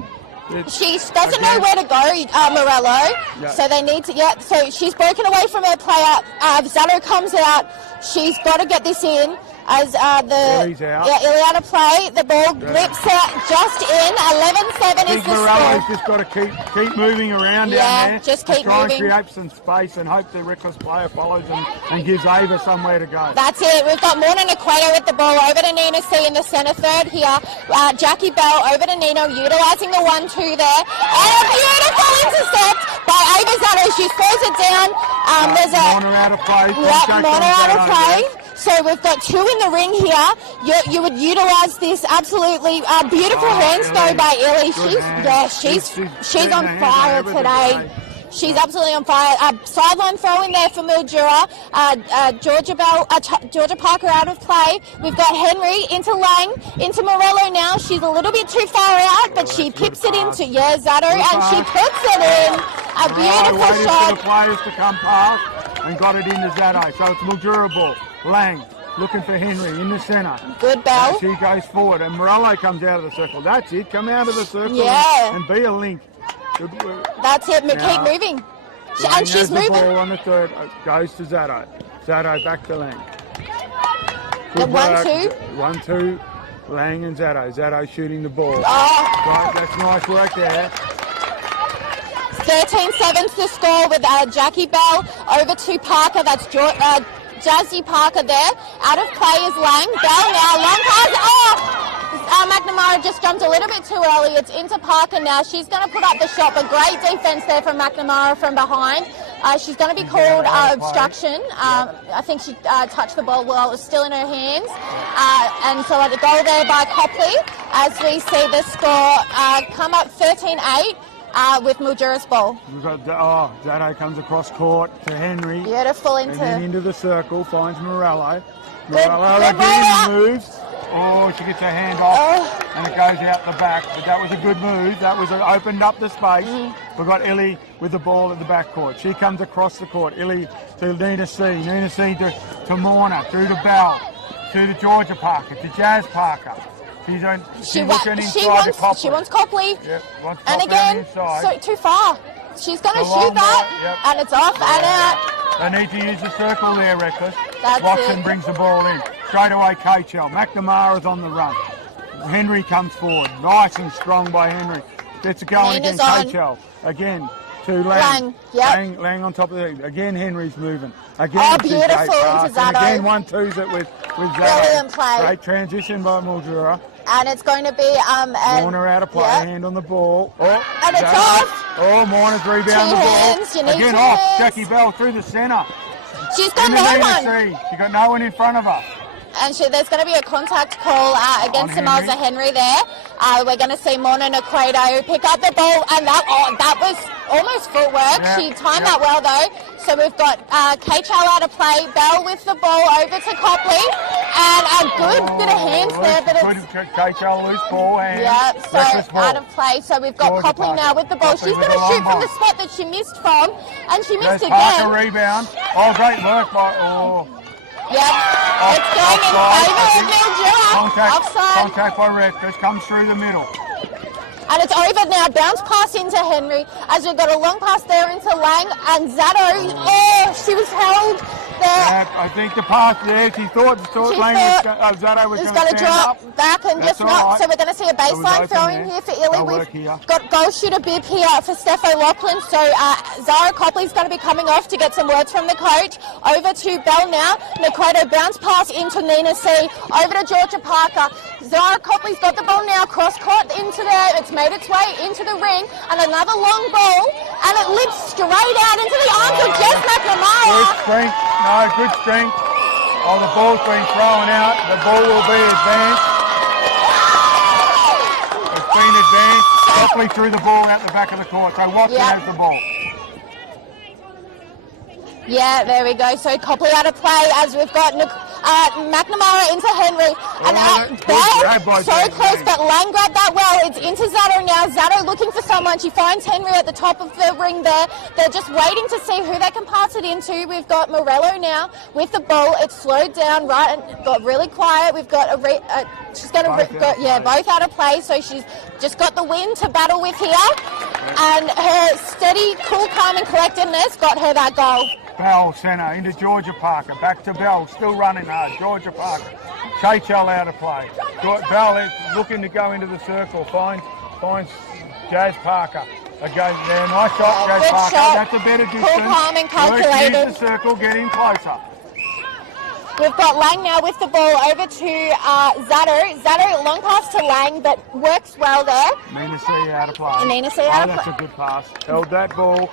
She doesn't know where to go, Morello. Yeah. So they need to, so she's broken away from her player. Zatto comes out. She's got to get this in. As Illy's out. Illy out of play. The ball blips out just in. 11-7 is the Morello's score. just got to keep moving around down there. Just keep try moving. And create some space and hope the Reckless player follows and gives Ava somewhere to go. That's it. We've got Morna Naquato with the ball over to Nina C in the centre third here. Jackie Bell over to Nino, utilising the 1-2 there. And a beautiful intercept by Ava Zatto. She throws it down. There's a Morna out of play. Morna out of play. So we've got 2 in the ring here. You would utilise this absolutely beautiful hands throw by Illy. She's on fire today. She's absolutely on fire. Sideline throw in there for Mildura. Georgia Parker out of play. We've got Henry into Lang, into Morello now. She's a little bit too far out, but she pips it into Zatto, and she puts it in. A beautiful shot. For the players to come past and got it into Zatto. So it's Mildura ball. Lang looking for Henry in the centre. Good Bell. She goes forward, and Morello comes out of the circle. That's it. Come out of the circle and be a link. That's it. Keep moving. And she's moving. The ball on the third goes to Zatto. Zatto back to Lang. The 1-2. 1-2. Lang and Zatto. Zatto shooting the ball. Right, that's nice work there. 13-7's the score with Jackie Bell over to Parker. That's Jazzy Parker there. Out of play is Lang. Bell now. Long pass. McNamara just jumped a little bit too early. It's into Parker now. She's going to put up the shot, but great defense there from McNamara from behind. She's going to be called obstruction. I think she touched the ball while it was still in her hands. And so a goal there by Copley as we see the score come up 13-8. With Mildura's ball. We've got Zatto comes across court to Henry. Beautiful and then into the circle, finds Morello. Morello good again moves. She gets her hand off and it goes out the back. But that was a good move. That was opened up the space. We've got Illy with the ball at the back court. She comes across the court. Illy to Nina C. Nina C to Morna, through to Bell, to Georgia Parker, to Jazz Parker. She wants Copley. Yep, and again, so too far. She's going to shoot that, and it's off and out. They need to use the circle there, Reckless. Watson brings the ball in. Straight away, KHL. McNamara's on the run. Henry comes forward. Nice and strong by Henry. Gets it going again, KHL. Again, to Lang. Lang on top of it. Again, Henry's moving. Again, beautiful into Zatto. Again, 1-2's it with Zatto. Brilliant play. Great transition by Mildura. And it's going to be Morna out of play, hand on the ball. And it's off. Morna's rebound the ball. Again off. Jackie Bell through the centre. She's got no one. She got no one in front of her. And there's going to be a contact call against Samosa Henry there. We're going to see Morna Naquato pick up the ball, and that was almost footwork. She timed that well though. So we've got KHL out of play, Bell with the ball over to Copley, and a good bit of hands there, but it's KHL loose ball and out of play. So we've got Copley now with the ball. She's going to shoot from the spot that she missed from, and she missed again. Parker rebound. Great work by it's going in favour of Mildura. Offside. Contact by Redfish, comes through the middle. And it's over now. Bounce pass into Henry as we've got a long pass there into Lang and Zatto. She was held there. I think the pass there, she thought Zato was He's going to drop back and That's just not. right. So we're going to see a baseline throwing here for Illy. We've got goal shooter bib here for Steph O'Loughlin. So Zara Copley's going to be coming off to get some words from the coach. Over to Bell now. Nakoto bounce pass into Nina C. Over to Georgia Parker. Zara Copley's got the ball now. Cross court into there. It's made its way into the ring. And another long ball. And it lips straight out into the arms of Jess McNamara. Good strength. No, good strength. Oh, the ball's been thrown out. The ball will be advanced. It's been advanced. Copley threw the ball out the back of the court. So Watson has the ball. Yeah, there we go. So Copley out of play as we've got McNamara into Henry. And Bell, so close, but Lang grabbed that well. It's into Zato now. Zato looking for someone. She finds Henry at the top of the ring there. They're just waiting to see who they can pass it into. We've got Morello now with the ball. It's slowed down, right, and got really quiet. We've got she's going to both out of play. So she's just got the win to battle with here. And her steady, cool, calm and collectedness got her that goal. Bell centre into Georgia Parker. Back to Bell, still running hard. Georgia Parker. Chachel out of play. Bell is looking to go into the circle. Finds Jazz Parker. Again there, nice shot, Jazz Parker. Shot. That's a better distance. Cool, calm and calculated. Use the circle, get in closer. We've got Lang now with the ball over to Zato. Zato, long pass to Lang, but works well there. Nina C out of play. Nina C out of play. That's a good pass. Held that ball.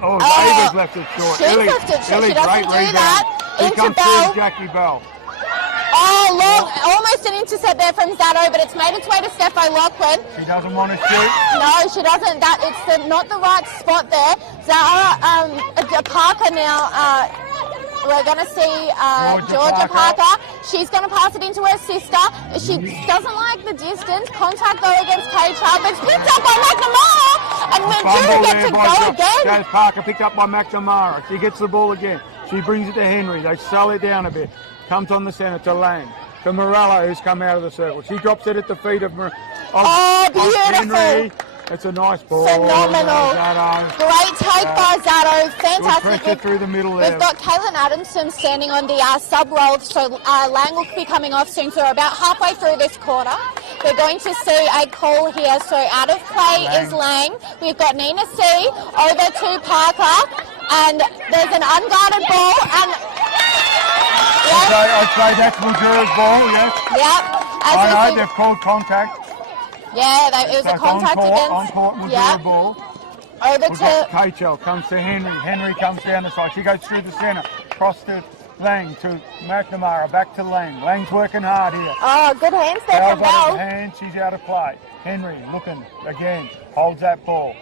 Ava's left it short. She's left it short. She doesn't do that. Here into comes Bell. Jackie Bell. Oh, long, almost an intercept there from Zato, but it's made its way to Steph O'Loughlin. She doesn't want to shoot. No, she doesn't. It's not the right spot there. Zara Parker now. We're going to see Georgia Parker. She's going to pass it into her sister. She doesn't like the distance. Contact though against K-Chubb. It's picked up by McNamara. And Mildura gets to go again. Jazz Parker picked up by McNamara. She gets the ball again. She brings it to Henry. They slow it down a bit. Comes on the centre to Lang. To Morello, who's come out of the circle. She drops it at the feet of beautiful. Henry. It's a nice ball. Phenomenal. Great take by Zato. Fantastic. Pressure through the middle there. We've got Caitlin Adamson standing on the sub roll, so Lang will be coming off soon. So we're about halfway through this quarter. We're going to see a call here. So out of play is Lang. We've got Nina C over to Parker, and there's an unguarded ball. And I'd say that's Mildura's ball, yes. Yep. I know they've called contact. Yeah, it was a contact against. On court, Mildura ball. Over to K-Chell, comes to Henry. Henry comes down the side. She goes through the centre, across to Lang, to McNamara, back to Lang. Lang's working hard here. Oh, good hands there from Bell. Hands, she's out of play. Henry looking again, holds that ball.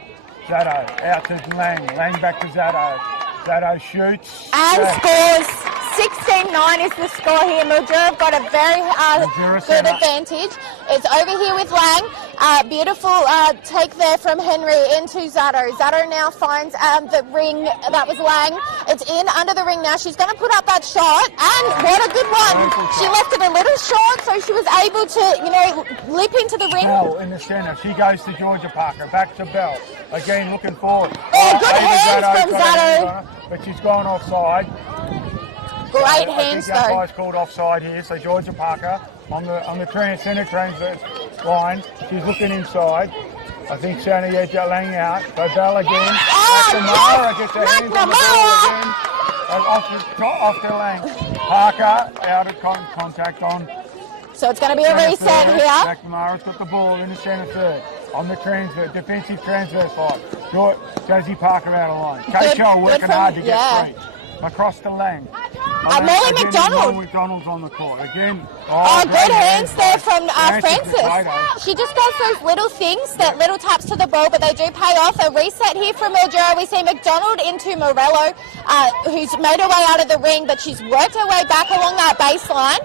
Zato out to Lang. Lang back to Zato. Zato shoots. And scores. 16-9 is the score here. Mildura have got a very good advantage. It's over here with Lang. Beautiful take there from Henry into Zato. Zato now finds the ring. That was Lang. It's in under the ring now. She's going to put up that shot. And what a good one. She left it a little short, so she was able to, leap into the ring. Bell in the centre. She goes to Georgia Parker. Back to Bell. Again, looking forward. Oh, good hands from Zato. But she's gone offside. Great hands, though. The umpire's called offside here, so Georgia Parker on the centre transverse line. She's looking inside. I think Shannon gets Lang out. So Bell again. McNamara gets her hands on the ball again. Off to Lang. Parker out of contact on. So it's going to be a reset here. McNamara's got the ball in the centre third. On the defensive transverse line. Josie Parker out of line. K-Show working hard to get free. Across to Lang. Molly McDonald. McDonald's on the court again. Good hands there from Francis. She just does those little things, that little taps to the ball, but they do pay off. A reset here from Mildura. We see McDonald into Morello, who's made her way out of the ring, but she's worked her way back along that baseline.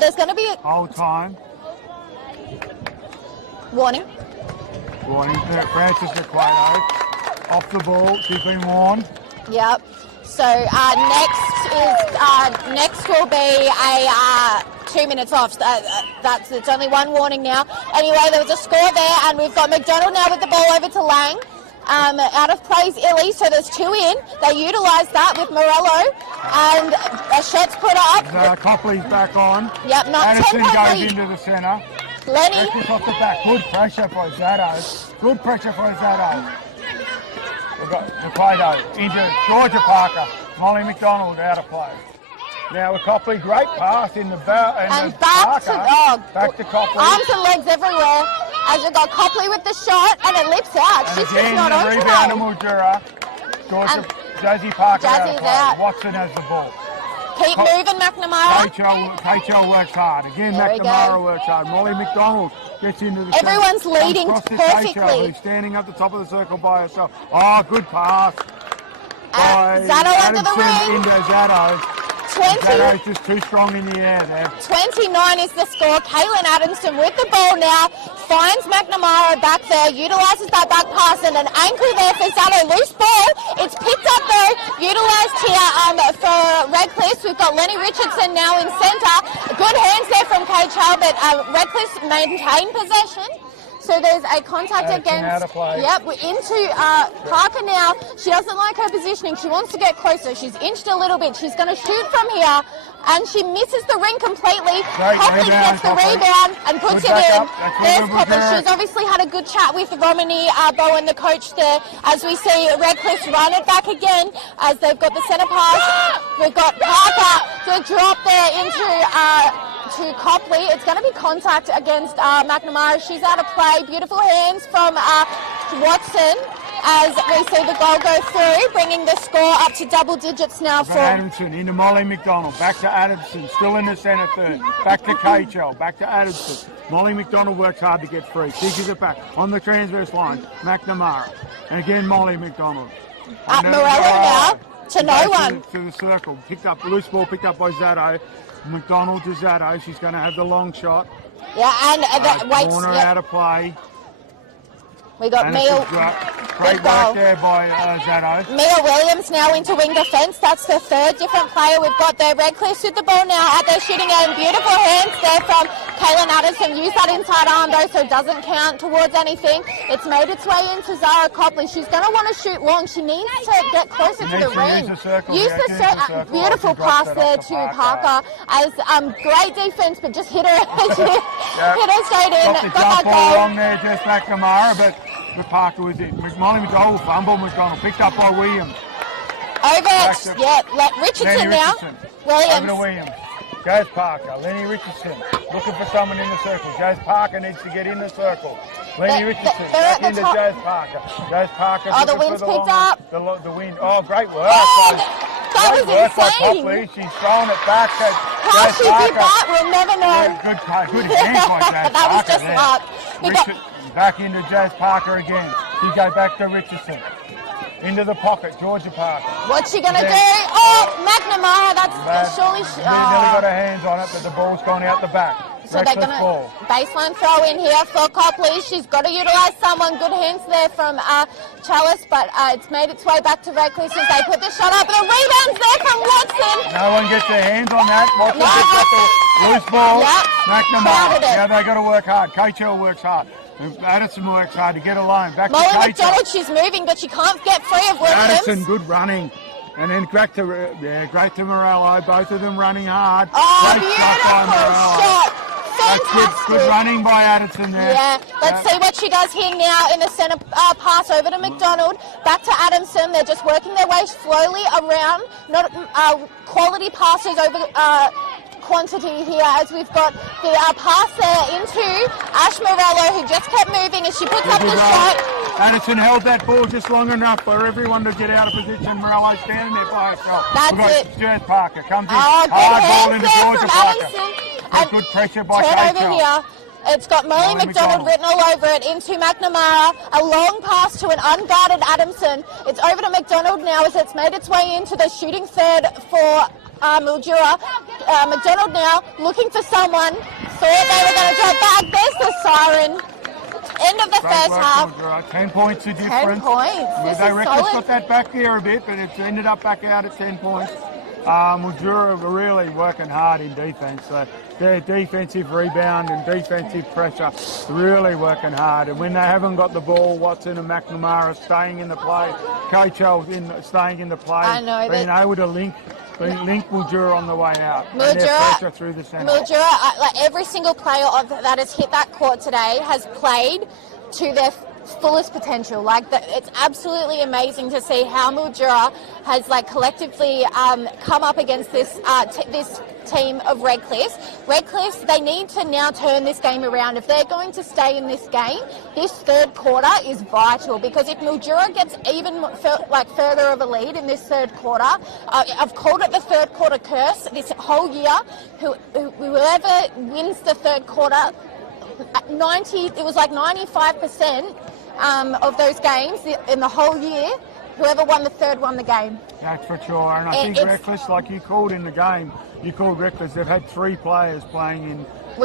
There's going to be a whole time. Warning to Francis McQuaid. Off the ball. She's been warned. Yep. So next will be a 2 minutes off. It's only one warning now. Anyway, there was a score there, and we've got McDonald now with the ball over to Lang. Out of plays Illy, so there's 2 in. They utilised that with Morello, and a shot's put up. Copley's back on. Yep, not 10 Addison point goes lead. into the centre. Lenny. Pressure off the back. Good pressure for Zato. Good pressure for Zato. We've got Zapato into Georgia Parker. Molly McDonald out of play. Now with Copley, great pass in the And back to Copley. Arms and legs everywhere. As we've got Copley with the shot, and it lips out. And She's again, just not the on rebound to today. Mildura. Josie Parker Jazzy's out of play. out. Watson has the ball. Keep moving, McNamara. KHL works hard. Again, There we McNamara go. works hard. Molly McDonald gets into the Everyone's centre. leading Comes across to perfectly. KHL, who's standing up the top of the circle by herself. Oh, good pass. Zato under the ring. Into Zato. 20. Zato's just too strong in the air there. 29 is the score. Kaylin Adamson with the ball now. Finds McNamara back there. Utilises that back pass and an ankle there for Zato. Loose ball. It's picked up though. Utilised here for Redcliffe. We've got Lenny Richardson now in centre. Good hands there from KHL, but Redcliffe maintained possession. So there's a contact against. Yep, we're into Parker now. She doesn't like her positioning. She wants to get closer. She's inched a little bit. She's going to shoot from here, and she misses the ring completely. Copley gets the rebound and puts it in. There's Copley. She's obviously had a good chat with Romany Bowen, the coach there. As we see Redcliffe run it back again, as they've got the centre pass. We've got Parker to drop there into. To Copley. It's going to be contact against McNamara. She's out of play. Beautiful hands from Watson as we see the goal go through, bringing the score up to double digits now for Adamson into Molly McDonald. Back to Adamson, still in the centre third. Back to KHL. Back to Adamson. Molly McDonald works hard to get free. She gives it back on the transverse line. McNamara. And again, Molly McDonald. Morello now to no one. To the circle. Picked up, loose ball picked up by Zato. McDonald to Zato. She's going to have the long shot. Yeah, and waits. Corner out of play. We got Mia. Great work there by Zato. Mia Williams now into wing defence. That's the third different player we've got there. Redcliffe with the ball now out there shooting game. Beautiful hands there from Kaylin Addison. Use that inside arm though, so it doesn't count towards anything. It's made its way into Zara Copley. She's going to want to shoot long. She needs to get closer to the ring. Use the circle. Beautiful pass there to Parker. As great defence, but just hit her. Hit her straight in. Got that goal wrong there, just McNamara, but Parker was it. Molly McDonald fumble. McDonald picked up by Williams. Richardson now. Williams. Over to Williams. Goes Parker. Lenny Richardson looking for someone in the circle. Joes Parker needs to get in the circle. Lenny Richardson back into Joes Parker. Joes Parker. Oh, the wind's picked up. The wind. Oh, great work. That was insane. By She's throwing it back to how she did that, we'll never know. Good hands by Joes That was Parker just luck. Back into Joes Parker again. She go back to Richardson. Into the pocket, Georgia Parker. What's she going to do? Oh, McNamara, that's surely... She's nearly got her hands on it, but the ball's gone out the back. So they're going to baseline throw in here for Copley. She's got to utilise someone. Good hands there from Chalice, but it's made its way back to Redcliffe as they put the shot up. The rebound's there from Watson. No one gets their hands on that. Watson picks up the loose ball. Yep. McNamara. Now they've got to work hard. KHL works hard. Addison works hard to get a line. Back Molly to McDonald, she's moving, but she can't get free of Williams. Addison, good running. And then great to Morello. Both of them running hard. Oh, beautiful shot. Fantastic. Good running by Addison there. Yeah, let's see what she does here now in the centre pass over to McDonald. Back to Adamson. They're just working their way slowly around. Not quality passes over quantity here as we've got the pass there into Ash Morello, who just kept moving as she puts up the shot. Addison held that ball just long enough for everyone to get out of position. Morello standing there by herself. That's it. Joes Parker comes in. Oh, hard ball good into hands Georgia there Parker. from Addison. Good pressure by Turn over KHL. here. It's got Molly McDonald written all over it into McNamara. A long pass to an unguarded Adamson. It's over to McDonald now as it's made its way into the shooting third for Mildura. McDonald now looking for someone. Thought they were going to drop back. There's the siren. End of the first half. Mildura. 10 points the difference. 10 points. This they is reckon it's solid. got that back there a bit, but it's ended up back out at 10 points. Mildura are really working hard in defence. Their defensive rebound and defensive pressure, really working hard. And when they haven't got the ball, Watson and McNamara staying in the play, Coachell staying in the play, being able to link Mildura on the way out. Mildura through the centre. Mildura, like every single player that has hit that court today has played to their fullest potential. Like it's absolutely amazing to see how Mildura has like collectively come up against this this team of Redcliffe. Redcliffe, they need to now turn this game around. If they're going to stay in this game, this third quarter is vital, because if Mildura gets even further of a lead in this third quarter, I've called it the third quarter curse this whole year. Whoever wins the third quarter, it was like 95% of those games in the whole year, whoever won the third won the game. That's for sure. And I think Reckless, like you called in the game, you called Reckless, they've had 3 players playing in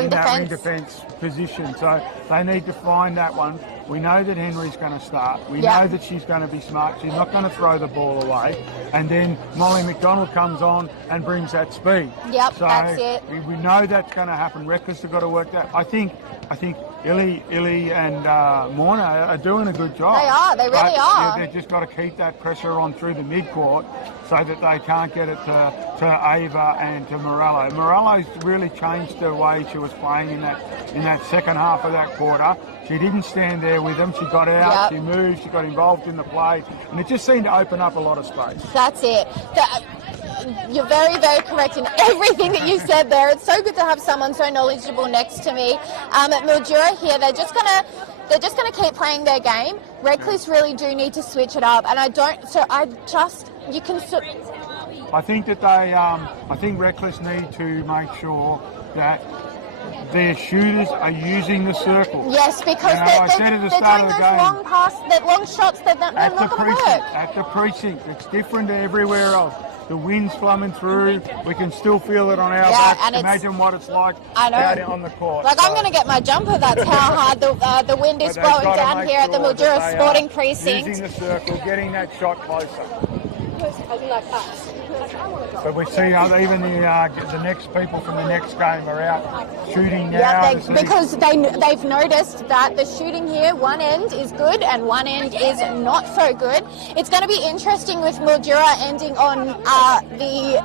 that wing defence position. So they need to find that one. We know that Henry's going to start. We know that she's going to be smart. She's not going to throw the ball away. And then Molly McDonald comes on and brings that speed. Yep, so that's it. We know that's going to happen. Reckless have got to work that. I think Illy and Morna are doing a good job. They are. They really are. They've just got to keep that pressure on through the mid-court so that they can't get it to Ava and to Morello. Morello's really changed the way she was playing in that second half of that quarter. She didn't stand there with them. She got out, she moved, she got involved in the play, and it just seemed to open up a lot of space. That's it. You're very, very correct in everything that you said there. It's so good to have someone so knowledgeable next to me. At Mildura here, they're just gonna keep playing their game. Redcliffe really do need to switch it up, and I think that I think Reckless need to make sure that their shooters are using the circle. Yes, because they're doing those long passes, long shots that they're not going to work. At the precinct, it's different to everywhere else. The wind's plumbing through. We can still feel it on our backs. And imagine what it's like out on the court. Like, I'm going to get my jumper. That's how hard the wind is blowing down here at the Mildura Sporting Precinct. Using the circle, getting that shot closer. But we see even the next people from the next game are out shooting now. Yeah, because they've noticed that the shooting here, one end is good and one end is not so good. It's going to be interesting with Mildura ending on the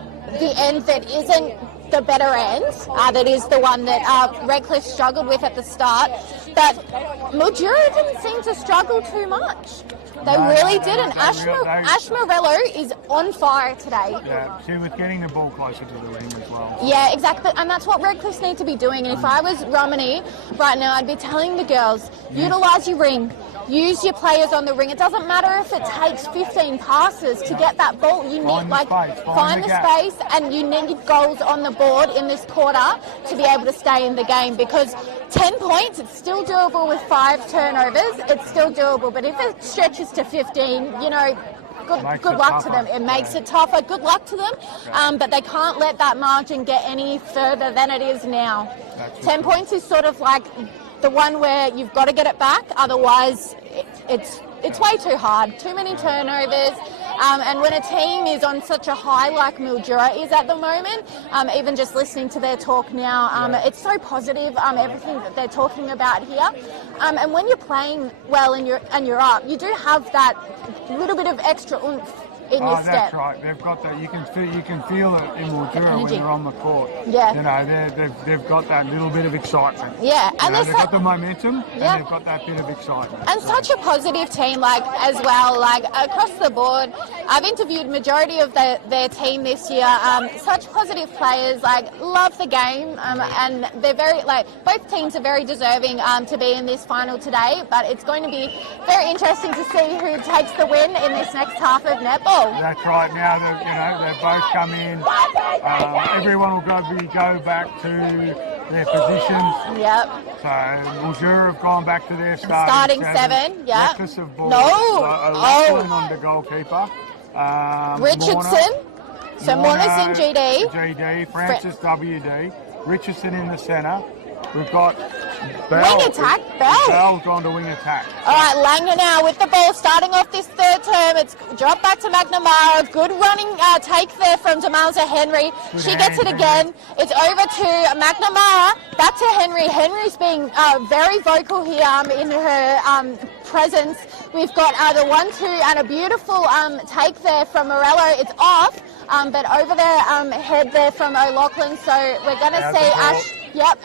end that isn't the better end, that is the one that Redcliffe struggled with at the start. But Mildura didn't seem to struggle too much. They really didn't. Ash Morello is on fire today. Yeah, she was getting the ball closer to the ring as well. Yeah, exactly. And that's what Redcliffe need to be doing. And if I was Romney right now, I'd be telling the girls, utilise your ring. Use your players on the ring. It doesn't matter if it takes 15 passes to get that ball. You need find the space, and you need goals on the board in this quarter to be able to stay in the game, because 10 points, it's still doable with 5 turnovers. It's still doable, but if it stretches to 15, good luck to them. It makes it tougher. Good luck to them. But they can't let that margin get any further than it is now. 10 points is sort of like the one where you've got to get it back, otherwise it's way too hard. Too many turnovers. And when a team is on such a high like Mildura is at the moment, even just listening to their talk now, it's so positive, everything that they're talking about here. And when you're playing well and you're up, you do have that little bit of extra oomph in your step. That's right. They've got that. You can feel it in Mildura when they're on the court. Yeah. They've got that little bit of excitement. Yeah, and they've got the momentum, and they've got that bit of excitement. And such a positive team, as well, across the board. I've interviewed majority of their team this year. Such positive players, love the game, and they're very both teams are very deserving to be in this final today. But it's going to be very interesting to see who takes the win in this next half of netball. That's right. Now they've both come in. Everyone will go back to their positions. Yep. So Mildura have gone back to their starting seven. Yeah. Reckless have ball. On the goalkeeper. Richardson. So Morna's in GD. GD. Francis WD. Richardson in the centre. We've got Bell. Wing attack, Bell. Bell's gone to wing attack. All right, Langer now with the ball, starting off this third term. It's dropped back to McNamara. Good running take there from Demalza Henry. She gets it again. It's over to McNamara. Back to Henry. Henry's being very vocal here in her presence. We've got the 1-2 and a beautiful take there from Morello. It's off, but over there, head there from O'Loughlin. So we're going to see Ash. Yep,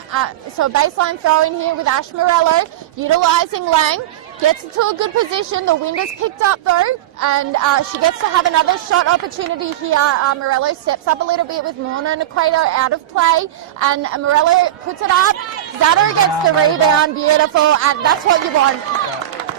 so a baseline throw in here with Ash Morello, utilising Lang, gets into a good position. The wind is picked up though, and she gets to have another shot opportunity here. Morello steps up a little bit with Morna Naquato out of play, and Morello puts it up. Zato gets the rebound, beautiful, and that's what you want.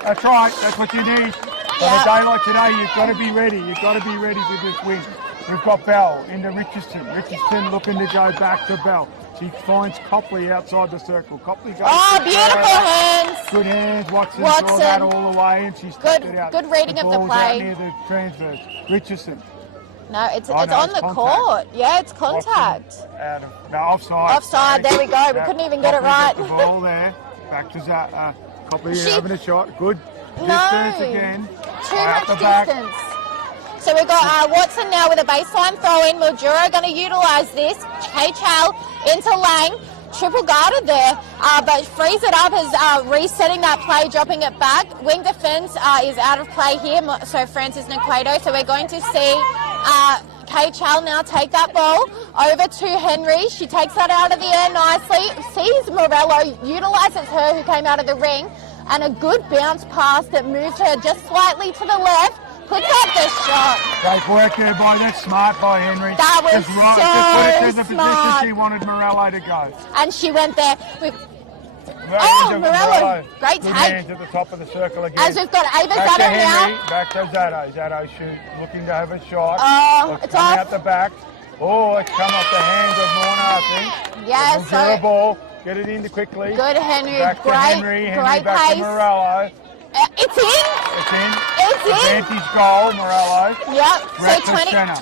That's right, that's what you need. On a day like today, you've got to be ready. You've got to be ready for this win. We've got Bell into Richardson. Richardson looking to go back to Bell. She finds Copley outside the circle. Copley goes. Oh, beautiful hands. Good hands. Watson saw that all the way, and she's tapped it out. Good reading of the play. Out near the transverse. Richardson. No, it's on the court. Yeah, it's contact. Offside. Offside. There we go. We couldn't even get it right. The ball there. Back to Copley having a shot. Good distance again. Too much distance. So we've got Watson now with a baseline throw in. Mildura going to utilise this. K-Chal into Lang. Triple guarded there, but frees it up as resetting that play, dropping it back. Wing defence is out of play here, so Francis Naquato. So we're going to see K-Chal now take that ball over to Henry. She takes that out of the air nicely. Sees Morello, utilises her who came out of the ring, and a good bounce pass that moved her just slightly to the left. Puts up the shot. Great work there that's smart by Henry. That was just right, so just put it to the smart. position she wanted Morello to go. And she went there with... Morello. Great Good take. hands at the top of the circle again. As we've got Ava Zato now. Back to Zato. Zato looking to have a shot. Oh, it's off. Out the back. Oh, it's come off the hands of Morna, I think. Yeah, so... the ball. Get it in quickly. Good, Henry. Back to Henry. Henry back pace. to Morello. It's in. It's in. Advantage goal, Morello. Yep. So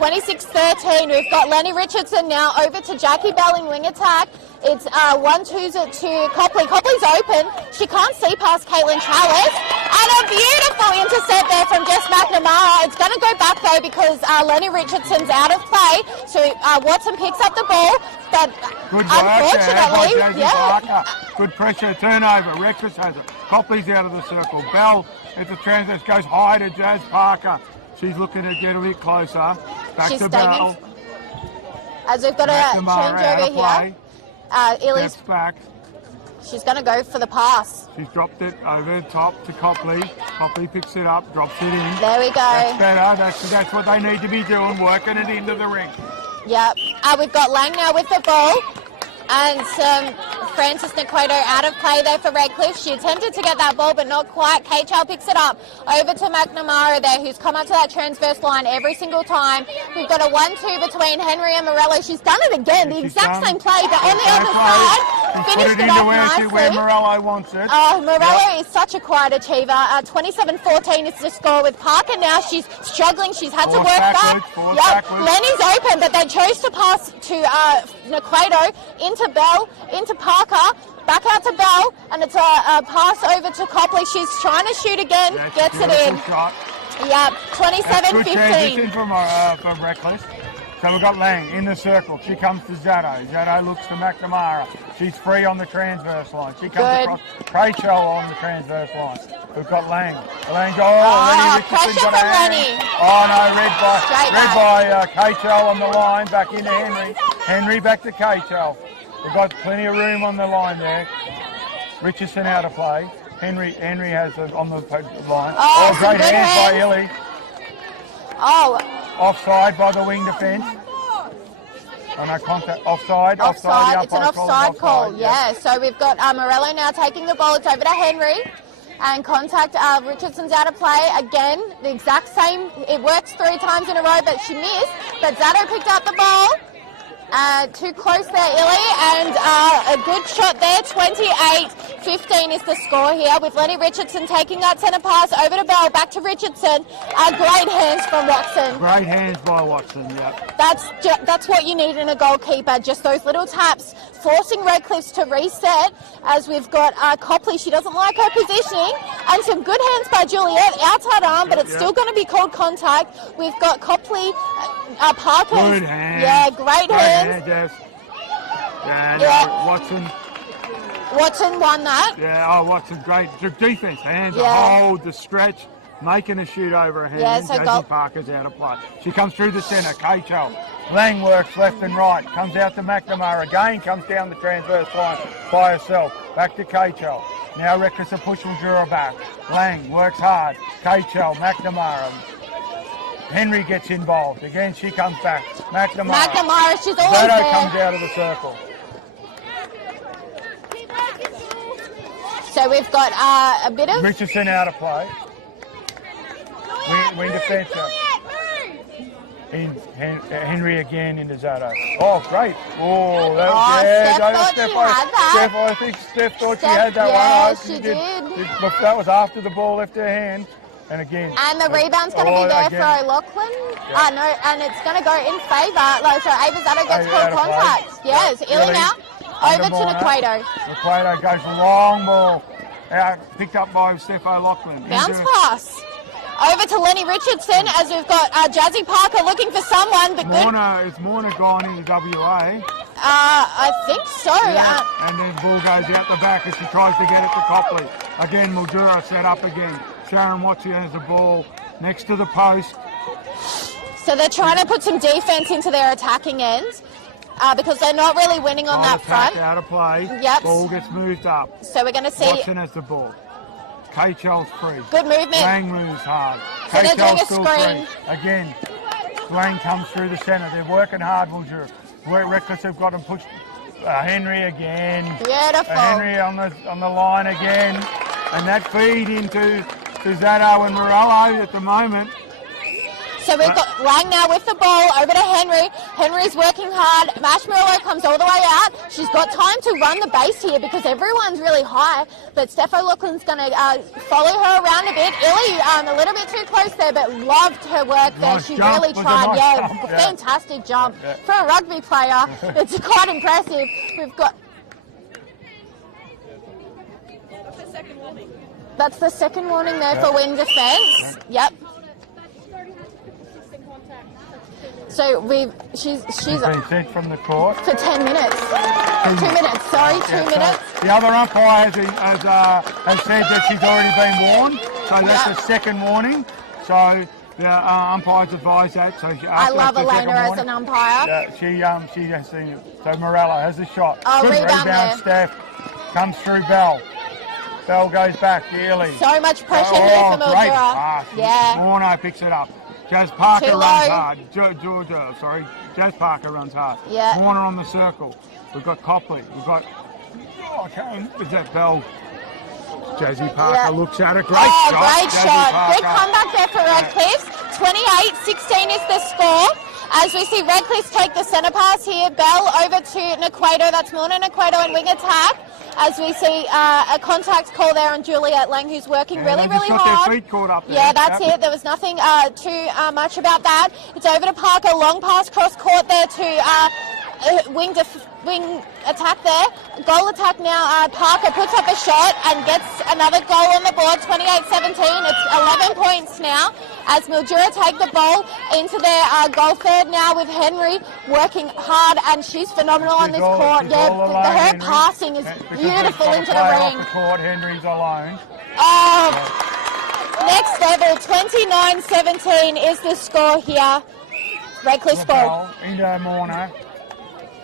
26-13. We've got Lenny Richardson now over to Jackie Bell in wing attack. It's 1-2 to Copley. Copley's open. She can't see past Caitlin Chalice. And a beautiful intercept there from Jess McNamara. It's going to go back though because Lenny Richardson's out of play. So Watson picks up the ball. But good unfortunately, good pressure, turnover. Reckless has it. Copley's out of the circle. Bell at the transverse goes high to Jazz Parker. She's looking to get a bit closer. Back to Bell. As we've got a change over here. Illy's back. She's going to go for the pass. She's dropped it over the top to Copley. Copley picks it up, drops it in. There we go. That's better. That's what they need to be doing, working it into the ring. Yep. We've got Lang now with the ball. And Francis Naquato out of play there for Redcliffe. She attempted to get that ball, but not quite. K-Chal picks it up over to McNamara there, who's come up to that transverse line every single time. We've got a 1-2 between Henry and Morello. She's done it again, the exact same play, but on the other side. Finished it off nicely. Where Morello wants it. Morello is such a quiet achiever. 27-14 is the score with Parker now. She's struggling. She's had to work back. Lenny's open, but they chose to pass to Naquato into Bell, into Parker, back out to Bell, and it's a pass over to Copley. She's trying to shoot again, gets it in. Shot. Yeah, 27-15. Good transition from Reckless. So we've got Lang in the circle. She comes to Zato. Zato looks to McNamara. She's free on the transverse line. She comes across K-Chal on the transverse line. We've got Lang. Lang goes. Pressure from Lenny. Oh no, red by K-Chal on the line. Back into Henry. Henry back to K-Chal. We've got plenty of room on the line there. Richardson out of play. Henry has it on the line. Great hands by Illy. Offside by the wing defence. Oh no, contact. Offside. It's an offside call. Yeah. So we've got Morello now taking the ball. It's over to Henry. And contact, Richardson's out of play. Again, the exact same. It works 3 times in a row, but she missed. But Zato picked up the ball. Too close there, Illy, and a good shot there. 28-15 is the score here, with Lenny Richardson taking that centre pass over to Bell, back to Richardson. Great hands from Watson. Great hands by Watson, yep. That's what you need in a goalkeeper, just those little taps, forcing Redcliffe's to reset, as we've got Copley. She doesn't like her positioning, and some good hands by Juliet, outside arm, but it's still going to be called contact. We've got Copley, Parker. Good hands. Yeah, great hands. Yes. Yeah. Watson won that. Yeah, Watson, great defense. Hands, the hold, the stretch, making a shoot over her hand. Yeah, so Daisy Parker's out of play. She comes through the centre, K-Chol. Lang works left and right, comes out to McNamara again, comes down the transverse line by herself. Back to K-Chol. Now Reckless will push Mildura back. Lang works hard. K-Chol, McNamara. Henry gets involved. Again, she comes back. McNamara, she's always Zato there. comes out of the circle. So we've got a bit of... Richardson out of play. Wing defensive. Henry again into Zato. Oh, great. Oh, that was, Steph thought she had that. I think Steph thought she had that yeah, one. she did. That was after the ball left her hand. And again. And the rebound's going to be there for O'Loughlin. Yeah. No, and it's going to go in favour. So Ava Zato gets called contact. Yes, Illy now. Over to Naquato. Naquato goes long ball. Picked up by Steph O'Loughlin. Bounce pass. Over to Lenny Richardson, as we've got Jazzy Parker looking for someone. But is Morna gone into WA? I think so. Yeah. And then the ball goes out the back as she tries to get it to Copley. Again, Mildura set up again. Sharon Watson has the ball next to the post. So they're trying to put some defence into their attacking end, because they're not really winning on that front. Out of play. Yep. Ball gets moved up. So we're going to see... Watson has the ball. K-Chol's free. Good movement. Lang moves hard. So they're doing a Free. screen. Again, Lang comes through the centre. They're working hard, Mildura. Reckless have got them pushed. Henry again. Beautiful. Henry on the line again. And that feed into Zato and Morello at the moment. So we've got Lang now with the ball, over to Henry. Henry's working hard. Mash Morello comes all the way out. She's got time to run the base here because everyone's really high, but Steph O'Loughlin's going to follow her around a bit. Illy a little bit too close there, but loved her work there. She really tried. Fantastic jump. For a rugby player, it's quite impressive. We've got... That's the second warning there for wing defence. Yep. So she's been sent from the court for 10 minutes. 2 minutes. Sorry, 2 minutes. The other umpire has said that she's already been warned. So that's the second warning. So the umpires advise that. So I love Elena as an umpire. Yeah, she has seen it. So Morello has the shot. Oh, good rebound there. Steph comes through Bell. Bell goes back, Illy. So much pressure here for Mildura. Great pass. Yeah. Morno picks it up. Jazz Parker runs hard. Jazz Parker runs hard. Yeah. Warner on the circle. We've got Copley. We've got... is that Bell? Jazzy Parker looks at a great shot. Great shot. Good comeback there for Redcliffe. 28-16 is the score. As we see Redcliffe take the centre pass here. Bell over to Naquato. That's Morna Naquato in wing attack. As we see a contact call there on Juliet Lang, who's working really hard. Got their feet caught up there. Yeah, that's it. There was nothing too much about that. It's over to Parker. Long pass cross court there to wing attack there. Goal attack now. Parker puts up a shot and gets another goal on the board. 28-17. It's 11 points now. As Mildura take the ball into their goal third now with Henry working hard, and she's phenomenal on this court. Her passing is beautiful into the ring. Off the court, Henry's alone. Next level, 29-17 is the score here. Redcliffe's ball. Into Morna.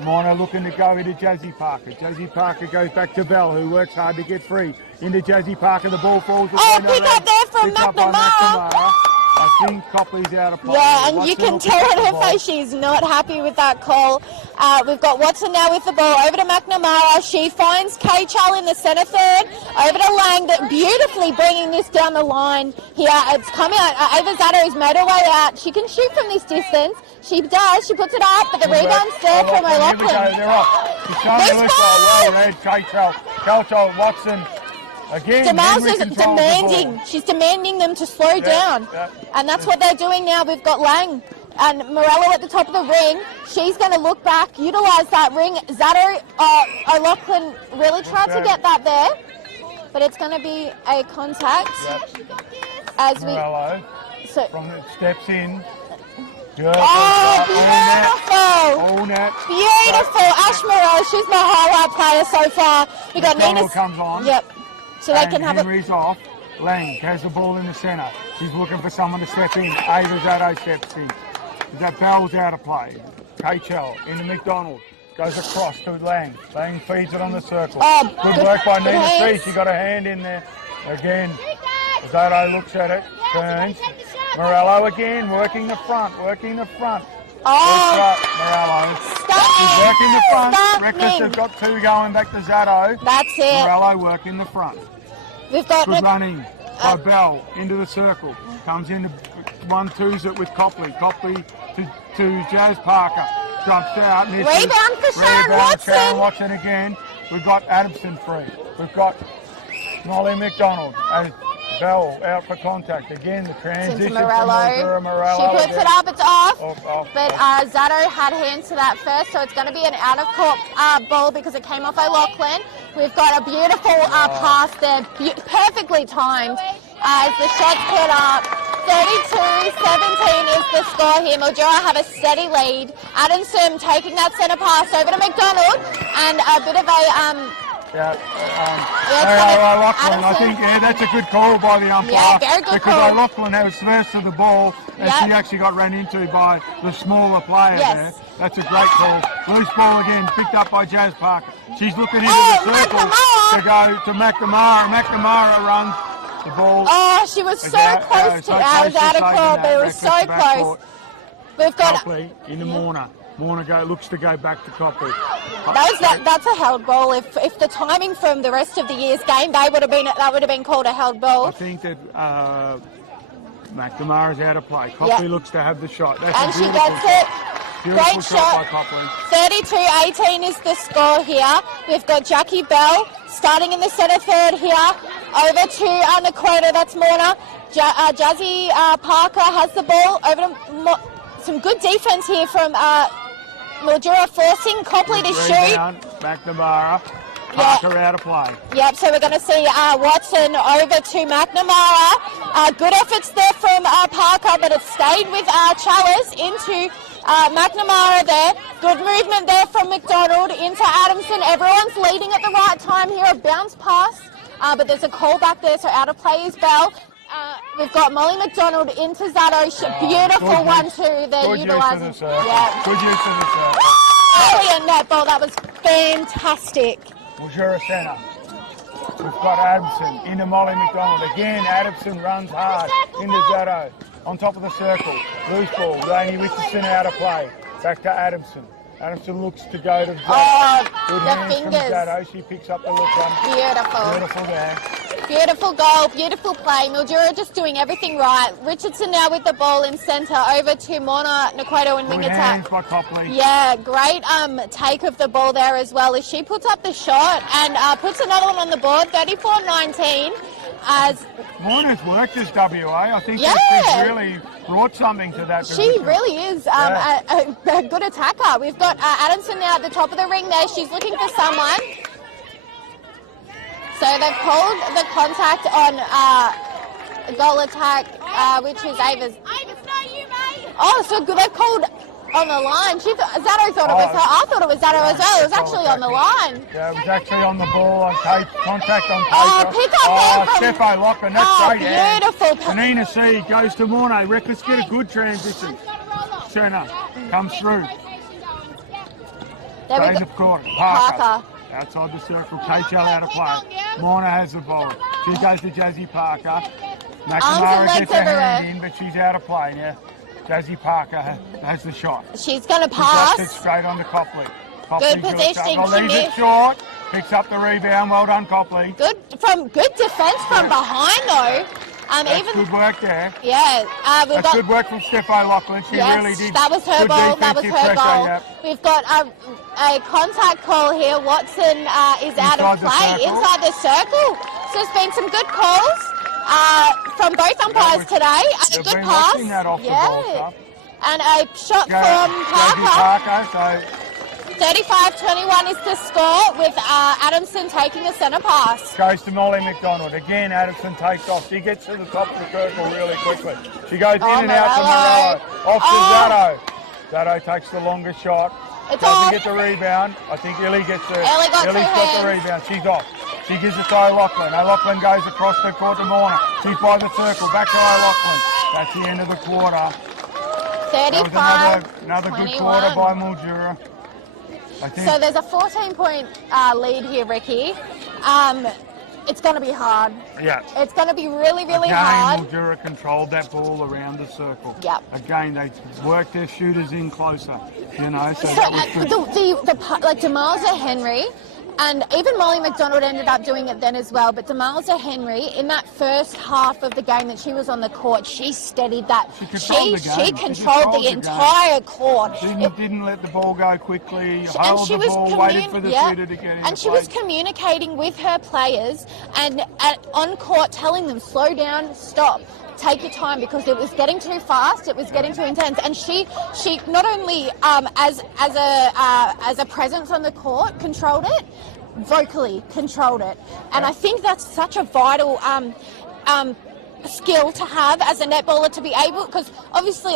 Morna looking to go into Jazzy Parker. Jazzy Parker goes back to Bell, who works hard to get free. Into Jazzy Parker, the ball falls. Pick up there from McNamara. I think Copley's out of play. Yeah, and you can tell on her face she's not happy with that call. We've got Watson now with the ball over to McNamara. She finds K-Chal in the centre third. Over to Lang, that beautifully bringing this down the line here. It's coming out. Ava Zato has made her way out. She can shoot from this distance. She does. She puts it up, but the rebound's there from O'Loughlin. They're off. She's trying to look well read. Keichel, Watson. Again, Demel's just demanding. She's demanding them to slow down. And that's what they're doing now. We've got Lang and Morello at the top of the ring. She's going to look back, utilise that ring. Zato, O'Loughlin really tried to get that there. But it's going to be a contact. As Morello from the steps in. Beautiful. All net. Beautiful. Ash Morello, she's my highlight player so far. We got Nina comes on. Yep. So they can have Henry's off. Lang has the ball in the centre. She's looking for someone to step in. Ava Zato steps in. That Bell's out of play. Keichel into McDonald. Goes across to Lang. Lang feeds it on the circle. Good work by Nina C. She got a hand in there. Again, Zato looks at it. Turns. Morello again, working the front. Morello. She's working the front. Reckless have got two going back to Zato. That's it. Morello working the front. We've got good running by Bell into the circle. Comes into 1-2s it with Copley. Copley to Jazz Parker. Jumps out. Misses. Rebound for Sharon Watson. Sharon Watson again. We've got Adamson free. We've got Molly McDonald. Bell out for contact. Again, the transition from Mildura. Morello. She puts it up, it's off. But Zato had hands to that first, so it's going to be an out-of-court ball because it came off O'Loughlin. We've got a beautiful pass there, perfectly timed as the shot's put up. 32-17 is the score here. Mildura have a steady lead. Adamson taking that centre pass over to McDonald, and a bit of a... O'Loughlin, I think that's a good call by the umpire. Yeah, very good because call. O'Loughlin was first to the ball and she actually got ran into by the smaller player there. That's a great call. Loose ball again, picked up by Jazz Parker. She's looking into the circle to go to McNamara. McNamara runs the ball. Oh, she was so close to out of court, but it was so close. We've got Copley in the Morna. Morna looks to go back to Copley. That's a held ball. If the timing from the rest of the year's game, that would have been called a held ball. I think that McNamara's out of play. Copley looks to have the shot. That's she gets it. Beautiful Great shot by Copley. 32-18 is the score here. We've got Jackie Bell starting in the centre third here. Over to Nakota, that's Morna. Jazzy Parker has the ball. Over to some good defence here from Mildura, forcing Copley to shoot. McNamara. Parker out of play. Yep, so we're going to see Watson over to McNamara. Good efforts there from Parker, but it stayed with Chalice into McNamara there. Good movement there from McDonald into Adamson. Everyone's leading at the right time here. A bounce pass, but there's a call back there, so out of play is Bell. We've got Molly McDonald into Zato. Beautiful 1-2 there, utilising. Good use of the serve. Brilliant netball. That was fantastic. Mildura centre. We've got Adamson into Molly McDonald. Again, Adamson runs hard into Zato. On top of the circle. Loose ball. Rainey Richardson out of play. Back to Adamson. Adamson looks to go to Zato. Good hands from Zato. She picks up the look run. Beautiful. Beautiful there. Beautiful goal, beautiful play. Mildura just doing everything right. Richardson now with the ball in centre over to Mona Nakwato and wing attack. By Copley. Yeah, great take of the ball there as well as she puts up the shot and puts another one on the board, 34-19. As Mona's worked as WA. I think she's really brought something to that position. She really is a good attacker. We've got Adamson now at the top of the ring there. She's looking for someone. So they've called the contact on goal attack, which is Ava's. It's not you, mate. Oh, so good. They've called on the line. Zato thought it was her. I thought it was Zato as well. It was actually on the line. Yeah, it was actually on the ball, on tape, contact on paper. Oh, pick up there from... Stepho Locken, that's great. Beautiful. Nina C goes to Mornay. Reckless get a good transition. Turner comes through. Plays of court. Parker. Outside the circle, Keichel out of play. Morna has the ball. She goes to Jazzy Parker. McNamara gets her hand in, but she's out of play now. Jazzy Parker has the shot. She's going to pass. It straight on to Copley. Good positioning. Leaves it short. Picks up the rebound. Well done, Copley. Good defence from behind though. That's Even good work there. yeah, we've That's got. good work from Steph O'Loughlin. She Yes, really did. that was her good goal. That was her defensive pressure, goal. yep. We've got a contact call here. Watson is out of Inside the play circle. inside the circle. So there's been some good calls from both umpires today. And a They've good been pass. watching that off the ball stuff. And a shot from Parker. 35-21 is the score with Adamson taking a centre pass. Goes to Molly McDonald. Again, Adamson takes off. She gets to the top of the circle really quickly. She goes in and out to Morello. Off to Zatto. Zatto takes the longest shot. Doesn't get the rebound. I think Illy's got the rebound. She's off. She gives it to O'Loughlin. O'Loughlin goes across the court to Morna. She's by the circle. Back to O'Loughlin. That's the end of the quarter. 35. Another good quarter by Mildura. So there's a 14-point lead here, Ricky. It's going to be hard. Yeah. It's going to be really, really Again, hard. Mildura controlled that ball around the circle. Yep. Again, they worked their shooters in closer. You know, so like DeMarza Henry, and even Molly McDonald ended up doing it then as well, but DeMarza Henry, in that first half of the game that she was on the court, she steadied that. She controlled the entire court. She didn't let the ball go quickly, held the ball, waited for the shooter to get in. And she was communicating with her players and on court telling them, slow down, stop. Take your time, because it was getting too fast, it was getting too intense, and she not only as a presence on the court controlled it, vocally controlled it, and I think that's such a vital skill to have as a netballer, to be able, because obviously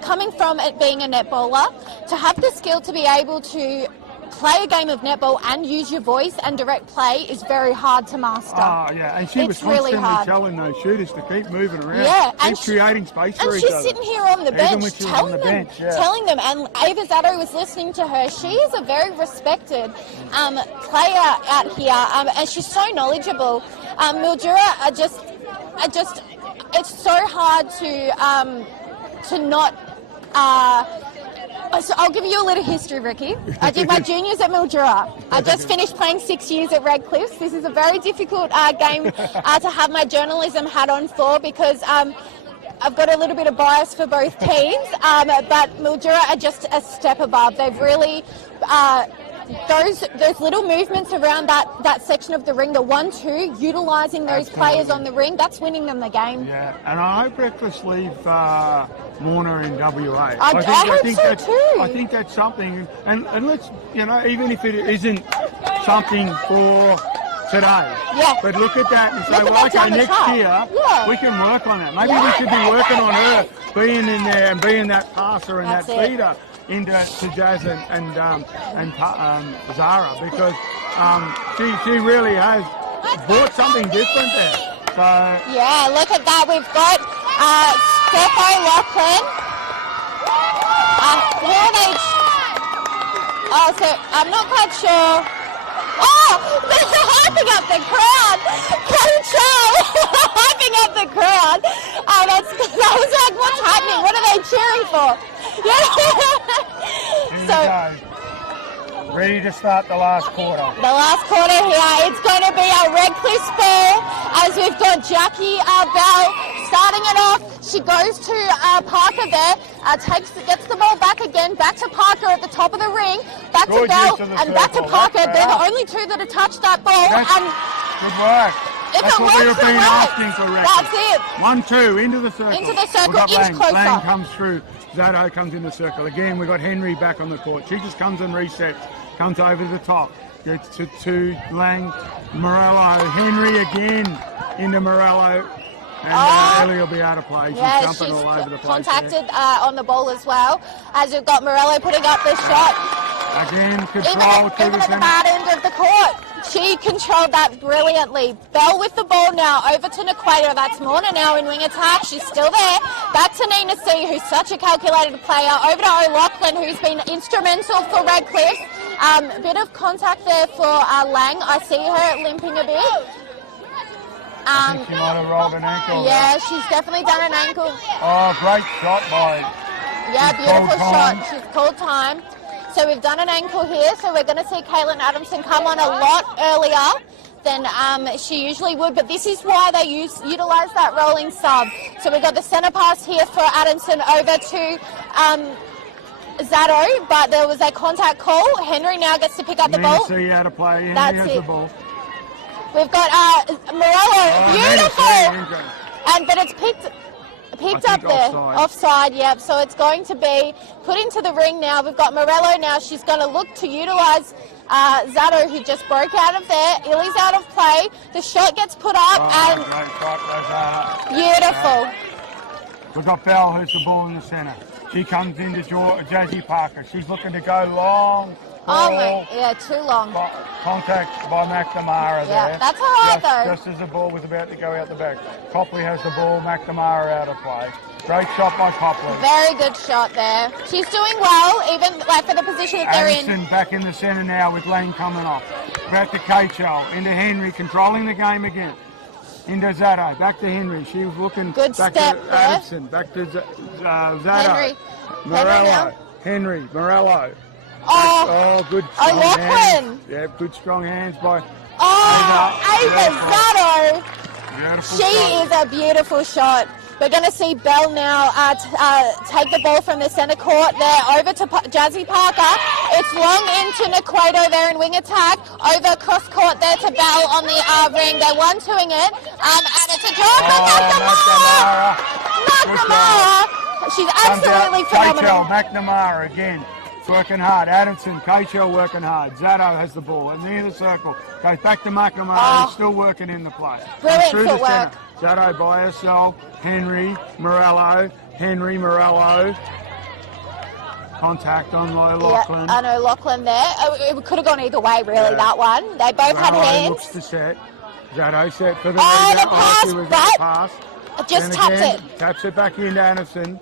coming from it being a netballer, to have the skill to be able to play a game of netball and use your voice and direct play is very hard to master. Yeah, and she was constantly telling those shooters to keep moving around, keep creating space for each other. And she's sitting here on the bench telling them, and Ava Zatto was listening to her. She is a very respected player out here, and she's so knowledgeable. Mildura it's so hard to not... So I'll give you a little history, Ricky. I did my juniors at Mildura. I just finished playing 6 years at Redcliffe. This is a very difficult game to have my journalism hat on for, because I've got a little bit of bias for both teams, but Mildura are just a step above. They've really... those little movements around that section of the ring, the 1-2, utilising those players on the ring, that's winning them the game. Yeah, and I hope Reckless leave Morna in WA. I think so too. I think that's something, and let's, even if it isn't something for today, but look at that and say, well, okay, next year we can work on that. Maybe we should be working on her being in there and being that passer and that feeder into Jazz and Zara, because she really has brought something different there. So yeah, look at that. We've got Steph O'Loughlin. Who are they? So I'm not quite sure. Oh, they're hyping up the crowd. Coach hyping up the crowd. I was like, what's happening? What are they cheering for? So, ready to start the last quarter. The last quarter here, it's going to be a Redcliffe ball, as we've got Jackie Bell starting it off. She goes to Parker there, gets the ball back again, back to Parker at the top of the ring, back to Bell, and back to Parker. They're the only two that have touched that ball. Good work. That's what we were being asking for, Redcliffe. That's it. 1-2, into the circle. Into the circle, inch closer. Lang comes through. Zatto comes in the circle. Again, we've got Henry back on the court. She just comes and resets, comes over the top, gets to Lang, Morello, Henry again into Morello, and Ellie will be out of play. She's jumping all over the place. Contacted on the ball as well, as we've got Morello putting up the shot. Again, control even at the bad end of the court. She controlled that brilliantly. Bell with the ball now, over to Naquator. That's Morna now in wing attack. She's still there. Back to Nina C, who's such a calculated player. Over to O'Loughlin, who's been instrumental for Redcliffe. Bit of contact there for Lang. I see her limping a bit. I think she might have rolled an ankle. Yeah, she's definitely done an ankle. Oh, great shot by... Yeah, beautiful shot. She's called time. So we've done an ankle here, so we're going to see Caitlin Adamson come on a lot earlier than she usually would, but this is why they utilise that rolling sub. So we got the centre pass here for Adamson over to Zato, but there was a contact call. Henry now gets to pick up the ball. See how to play. Henry That's has it. the ball. We've got Morello, beautiful, but it's picked up there, offside. Yep. So it's going to be put into the ring now. We've got Morello now. She's going to look to utilise Zato, who just broke out of there. Illy's out of play. The shot gets put up and beautiful. We've got Bell, who's the ball in the centre. She comes into Jazzy Parker. She's looking to go long. Oh my, yeah, too long. Contact by McNamara there. Yeah, that's all right though. Just as the ball was about to go out the back. Copley has the ball, McNamara out of play. Great shot by Copley. Very good shot there. She's doing well, even like for the position that they're in. Back in the centre now with Lane coming off. Back to Kachel, into Henry, controlling the game again. Into Zato, back to Henry. She was looking good back step to there. Adamson, back to Zato. Henry. Henry, Morello. Oh, good strong Lachlan. hands. Yeah, good strong hands by Ava Zato. She is a beautiful shot. We're going to see Bell now take the ball from the centre court there over to Jazzy Parker. It's long into Naquato there in wing attack. Over cross court there to Bell on the ring. They're 1-2ing it. And it's a draw for McNamara. She's absolutely phenomenal. McNamara again. Working hard. Adamson, Kachel working hard. Zato has the ball and near the circle. Goes back to McNamara. He's still working in the play. Brilliant footwork. Zato by herself. Henry, Morello. Contact on Lachlan. Yeah, I know Lachlan there. It could have gone either way, really, that one. They both had hands. Looks to set. Zato set for the pass. Just tapped it. Taps it back into Anderson.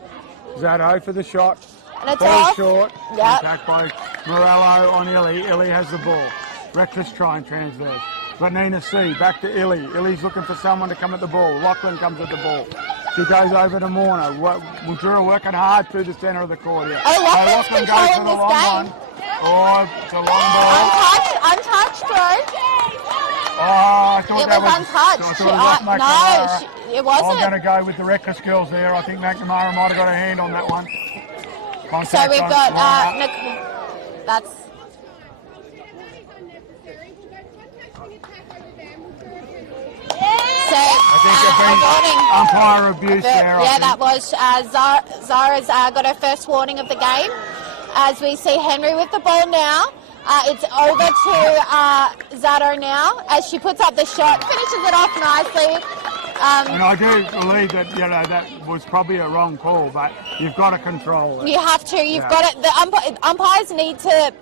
Zato for the shot. And it's off. Short. Contact by Morello on Illy. Illy has the ball. Reckless try and transverse. But Nina C. Back to Illy. Illy's looking for someone to come at the ball. Lachlan comes at the ball. She goes over to Morna. Mildura working hard through the centre of the court here. Lachlan's controlling this game. It's a long ball. Untouched throw. I thought it was untouched. It wasn't. I'm going to go with the Reckless girls there. I think McNamara might have got a hand on that one. So we've got that's. So umpire abuse there. Yeah, that was Zara's got her first warning of the game. As we see Henry with the ball now. It's over to Zato now as she puts up the shot, finishes it off nicely. And I do believe that that was probably a wrong call, but you've got to control it. You have to. You've got it. The umpires need to.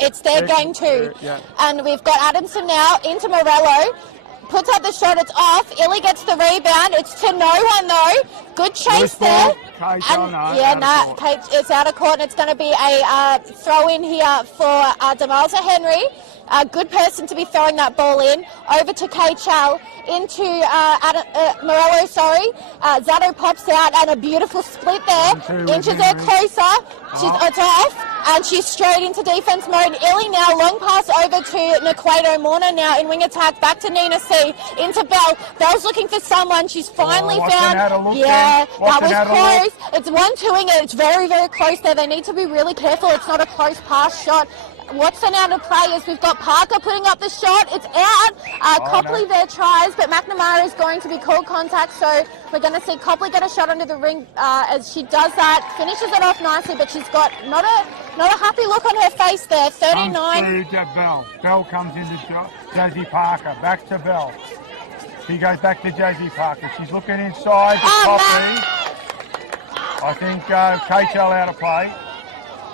It's their game too. And we've got Adamson now into Morello. Puts up the shot. It's off. Illy gets the rebound. It's to no one though. Good chase there. It's out of court, and it's going to be a throw in here for Demalza Henry. A good person to be throwing that ball in. Over to Kachel, into Morello, Zato pops out and a beautiful split there. Inches her closer. It's off. And she's straight into defence mode. Illy now, long pass over to Naquato. Morna now in wing attack. Back to Nina C. Into Bell. Bell's looking for someone. She's finally found. That was close. It's 1-2ing it. It's very, very close there. They need to be really careful. It's not a close pass shot. Watson out of play as we've got Parker putting up the shot. It's out. Copley there tries, but McNamara is going to be called contact, so we're going to see Copley get a shot under the ring as she does that. Finishes it off nicely, but she's got not a happy look on her face there. 39. Bell comes into Jazzy Parker. Back to Bell. She goes back to Jazzy Parker. She's looking inside to Copley. I think Kachel out of play.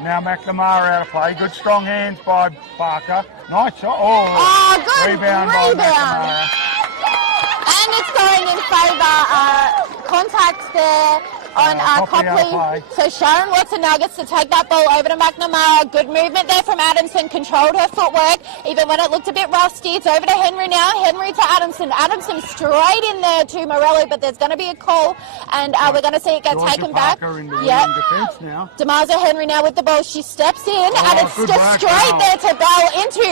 Now McNamara out of play. Good strong hands by Parker. Nice shot. Good rebound. By McNamara. And it's going in favour. Contact there on Copley. So Sharon Watson now gets to take that ball over to McNamara. Good movement there from Adamson. Controlled her footwork, even when it looked a bit rusty. It's over to Henry now. Henry to Adamson. Adamson straight in there to Morello, but there's going to be a call, and we're going to see it get taken back. Yep. Now. Damaso Henry now with the ball. She steps in, and it's just straight there to Bell into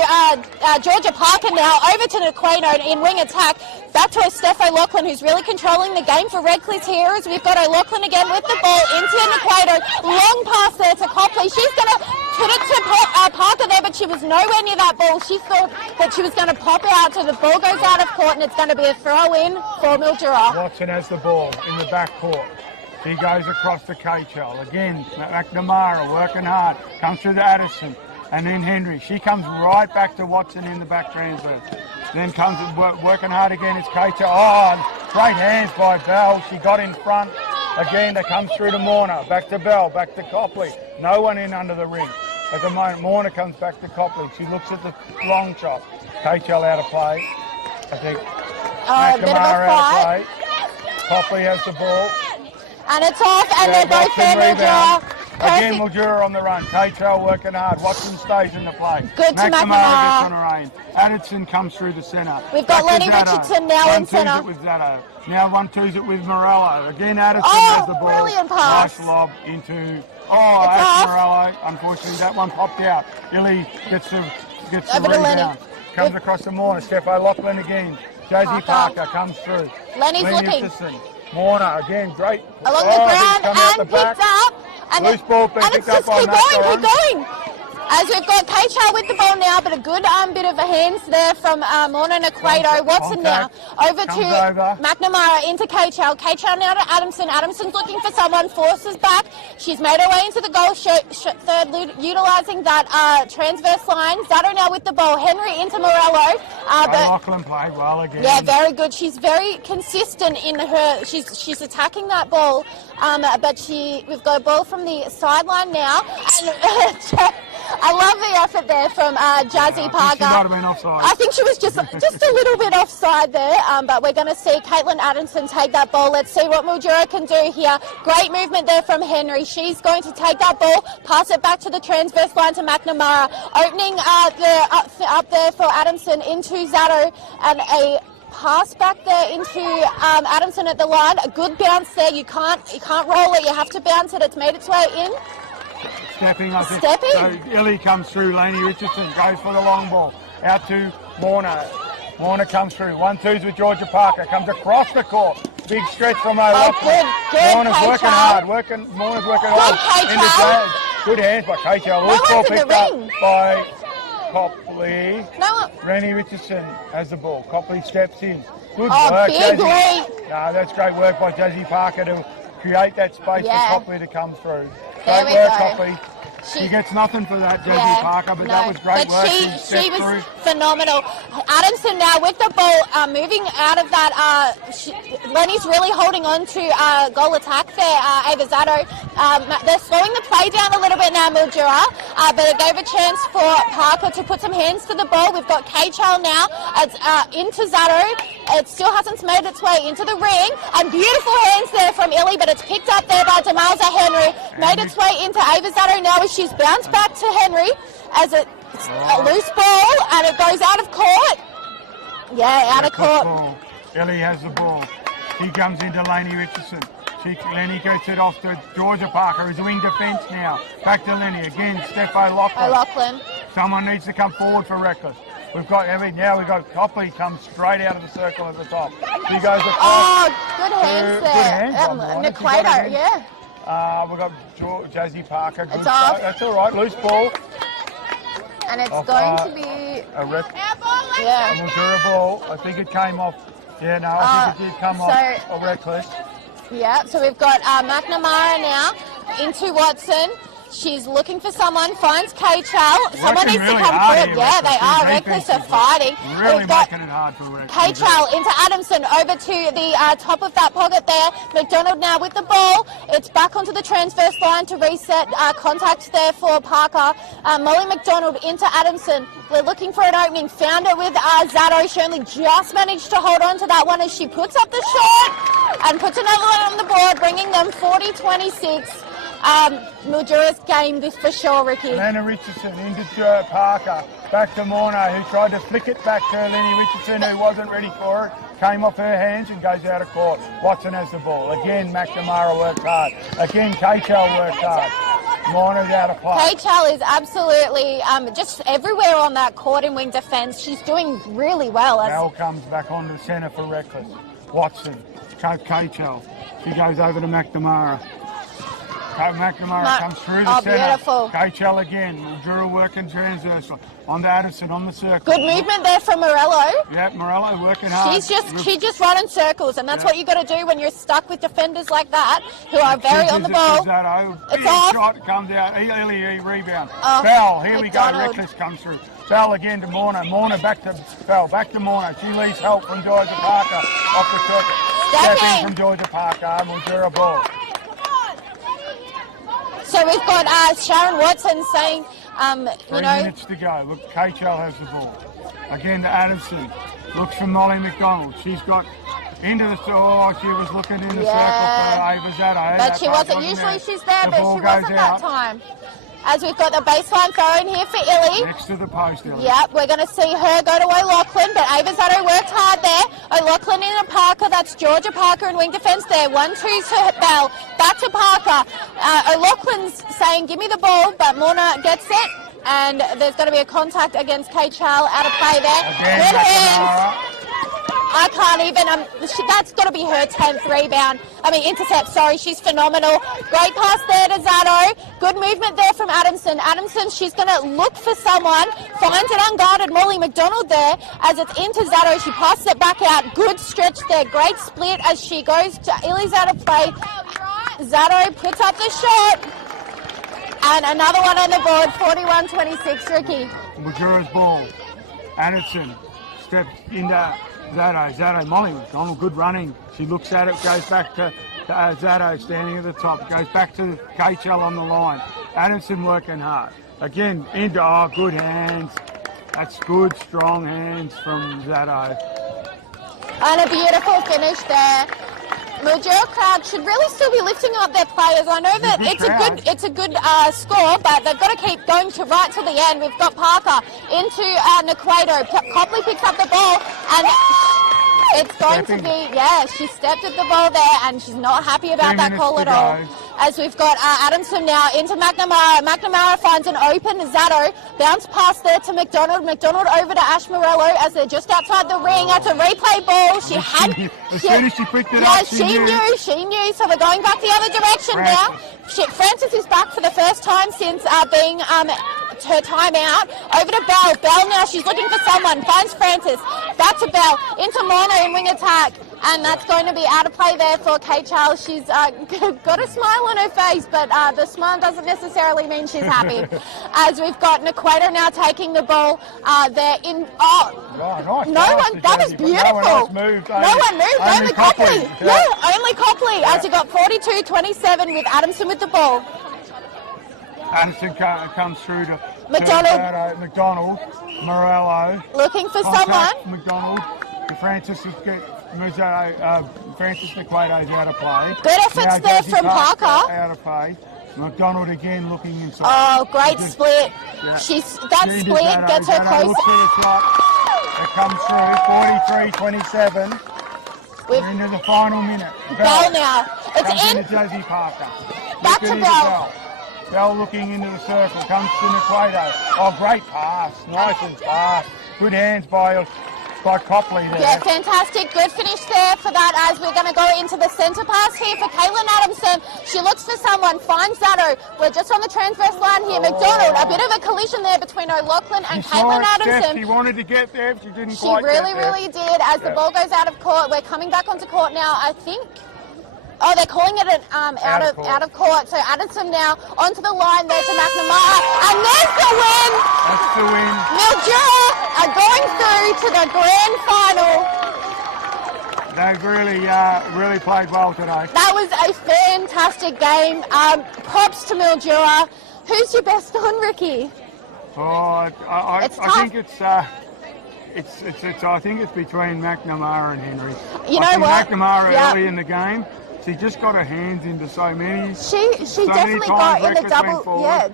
Georgia Parker now. Over to Naquato in wing attack. Back to Steph O'Loughlin, who's really controlling the game for Redcliffe's Heroes. We've got O'Loughlin again with the ball into Naquato. Long pass there to Copley. She's going to put it to Parker there, but she was nowhere near that ball. She thought that she was going to pop out, so the ball goes out of court, and it's going to be a throw-in for Mildura. Watson has the ball in the back court. She goes across to Kachel. Again, McNamara working hard. Comes through to Addison. And then Henry. She comes right back to Watson in the back transfer. Then comes working hard again. It's Kachel. Oh, great hands by Bell. She got in front. Again, that comes through to Morna. Back to Bell. Back to Copley. No one in under the ring. At the moment, Morna comes back to Copley. She looks at the long shot. Kachel out of play. I think McNamara out of play. Copley has the ball. And it's off, and they're both there, Mildura. Again, Mildura on the run. Kachel working hard. Watson stays in the play. Good to McNamara McNamara. gets on her own. Addison comes through the centre. We've got Lenny Richardson now in centre. 1-2's it with Zatto. Now 1-2's it with Morello. Again, Addison has the ball. Brilliant pass. Nice lob into... that's Morello. Unfortunately, that one popped out. Illy gets the rebound. Comes across the Morna. Steph O'Loughlin again. Josie Parker comes through. Lenny's looking. Morna again, great. Along the ground and picked up. And loose ball being picked up by keep going. As we've got Kachel with the ball now, but a good bit of a hands there from Morna Naquato. Watson now over to McNamara into Kachel. Kachel now to Adamson. Adamson's looking for someone, forces back. She's made her way into the goal third, utilising that transverse line. Zatto now with the ball. Henry into Morello. O'Loughlin played well again. Yeah, very good. She's very consistent in her. She's attacking that ball, but we've got a ball from the sideline now. And I love the effort there from Jazzy Parker. She might have been offside. I think she was just a little bit offside there, but we're going to see Caitlin Addison take that ball. Let's see what Mildura can do here. Great movement there from Henry. She's going to take that ball, pass it back to the transverse line to McNamara. Opening up there for Addison into Zatto, and a pass back there into Addison at the line. A good bounce there. You can't roll it. You have to bounce it. It's made its way in. Stepping, I think. Stepping? So Illy comes through. Laney Richardson goes for the long ball. Out to Morna. Morna comes through. 1-2's with Georgia Parker. Comes across the court. Big stretch from O'Loughlin. Morna's working hard. Morna's working hard. Good hands by Kachel. Loose ball picked up by Copley. Rennie Richardson has the ball. Copley steps in. Good work, Jazzy. That's great work by Jazzy Parker to create that space for Copley to come through. Great work, Copley. She gets nothing for that, Jazzy Parker, but that was great work. She was phenomenal. Adamson now with the ball, moving out of that. Lenny's really holding on to goal attack there, Ava Zatto. They're slowing the play down a little bit now, Mildura, but it gave a chance for Parker to put some hands to the ball. We've got Kachel now. It's into Zatto. It still hasn't made its way into the ring. And beautiful hands there from Illy, but it's picked up there by Damaza Henry. Made its way into Ava Zatto now as she's bounced back to Henry as it's a loose ball and it goes out of court. Out of court. Illy has the ball. She comes into Laney Richardson. Lenny gets it off to Georgia Parker, who's wing defence now. Back to Lenny again. Steph O'Loughlin. Someone needs to come forward for Reckless. We've got Copley comes straight out of the circle at the top. She goes across. Good hands there. Naquato, we've got Jazzy Parker. It's off. That's all right. Loose ball. And it's going to be a Mildura ball. I think it came off. I think it did come off a Reckless. Yeah, so we've got McNamara now into Watson. She's looking for someone, finds Kachel. Someone needs to come forward. Yeah, they are. Reckless are fighting. Really making it hard for Reckless. Kachel into Adamson, over to the top of that pocket there. McDonald now with the ball. It's back onto the transverse line to reset contact there for Parker. Molly McDonald into Adamson. We're looking for an opening. Found it with Zatto. She only just managed to hold on to that one as she puts up the shot. and puts another one on the board, bringing them 40-26. Mildura's game this for sure, Ricky. Lena Richardson into Parker, back to Morna, who tried to flick it back to Lenny Richardson, who wasn't ready for it. Came off her hands and goes out of court. Watson has the ball. Again, McNamara worked hard. Again, K-Chal worked hard. Morna's out of play. K-Chal is absolutely just everywhere on that court in wing defence. She's doing really well. Bell comes back onto the centre for Reckless. Watson, K-Chal. She goes over to McNamara. McNamara comes through the centre. Beautiful. K-Chal again. Mildura working transversal. On to Addison on the circle. Good movement there from Morello. Yep, Morello working hard. She's just running circles, and that's what you got to do when you're stuck with defenders like that who are very on the ball. It's off. Shot comes out. Ely rebound. Bell. Here we go. Reckless comes through. Bell again to Morna. Morna back to Bell. Back to Morna. She leaves help from Georgia Parker off the circuit. Stepping from Georgia Parker. Mildura ball. So we've got Sharon Watson saying, 3 minutes to go. Look, K-Chal has the ball. Again to Addison. Looks for Molly McDonald. She's got into the store. She was looking in the circle for Ava Zato. But she wasn't. Usually she's there, but she wasn't that time. As we've got the baseline throw in here for Illy. Next to the post, Illy. Yep, we're going to see her go to O'Loughlin, but Ava Zato worked hard there. O'Loughlin in a Parker, that's Georgia Parker in wing defence there. 1-2 to Bell, back to Parker. O'Loughlin's saying, give me the ball, but Morna gets it, and there's going to be a contact against K-Chal, out of play there. Again, good hands. I can't even, that's got to be her 10th intercept, sorry, she's phenomenal. Great pass there to Zato. Good movement there from Adamson. Adamson, she's going to look for someone, finds an unguarded Molly McDonald there as it's into Zato. She passes it back out. Good stretch there. Great split as she goes to Illy's out of play. Zato puts up the shot. And another one on the board, 41-26, Ricky. Mildura's ball. Anderson steps into Zato, Molly McDonald, good running. She looks at it, goes back to Zato standing at the top, goes back to K-Chal on the line. Anderson working hard. Again, into, good hands. That's good, strong hands from Zato. And a beautiful finish there. Mildura crowd should really still be lifting up their players. I know that it's a good score, but they've got to keep going to right till the end. We've got Parker into Naquato. Copley picks up the ball, and it's going to be, she stepped at the ball there, and she's not happy about that call at all. As we've got Adamson now into McNamara. McNamara finds an open Zato. Bounce pass there to McDonald. McDonald over to Ash Morello as they're just outside the ring. That's a replay ball. As soon as she picked it up, she knew. So we're going back the other direction now. Francis is back for the first time since being her time out. Over to Bell. Bell now, she's looking for someone. Finds Francis. Back to Bell. Into Morna in wing attack. And that's going to be out of play there for K-Chal. She's got a smile on her face, but the smile doesn't necessarily mean she's happy. As we've got Naquato now taking the ball. They're in... that was beautiful. No one moved. Only Copley. Only Copley. As we got 42-27 with Adamson with the ball. Anderson comes through to McDonald. Morello. Looking for someone. McDonald. Francis Naquato's out of play. Good efforts there from Parker. Out of play. McDonald again looking inside. Oh, great split. That split gets her close. It comes through 43-27. We're into the final minute. Bell now. It's in. Josie Parker. Back to Bell. Bell looking into the circle. Comes to Naquato. Oh, great pass. Nice and fast. Good hands by Copley there. Yeah, fantastic. Good finish there for that as we're going to go into the centre pass here for Caitlin Adamson. She looks for someone, finds Zato. We're just on the transverse line here. McDonald, a bit of a collision there between O'Loughlin and Caitlin Adamson. She wanted to get there, but she didn't quite get there. She really did. As the ball goes out of court, we're coming back onto court now, I think. Oh, they're calling it an out of court. So Addison now onto the line there to McNamara. And there's the win! That's the win. Mildura are going through to the grand final. They've really played well today. That was a fantastic game. Props to Mildura. Who's your best on, Ricky? Oh, I think it's I think it's between McNamara and Henry. You know what? McNamara early in the game, she just got her hands into so many. She definitely got in the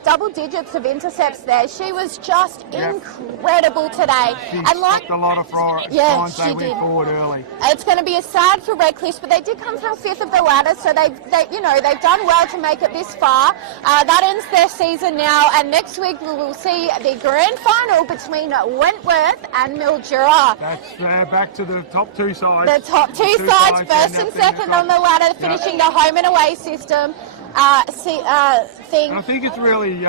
double digits of intercepts there. She was just incredible today. She and stopped a lot of times they went forward early. It's going to be a sad for Redcliffe, but they did come from 5th of the ladder, so they've done well to make it this far. That ends their season now, and next week we will see the grand final between Wentworth and Mildura. That's back to the top two sides. The top two sides, first and second on the ladder, finishing the home and away system thing. And I think it's really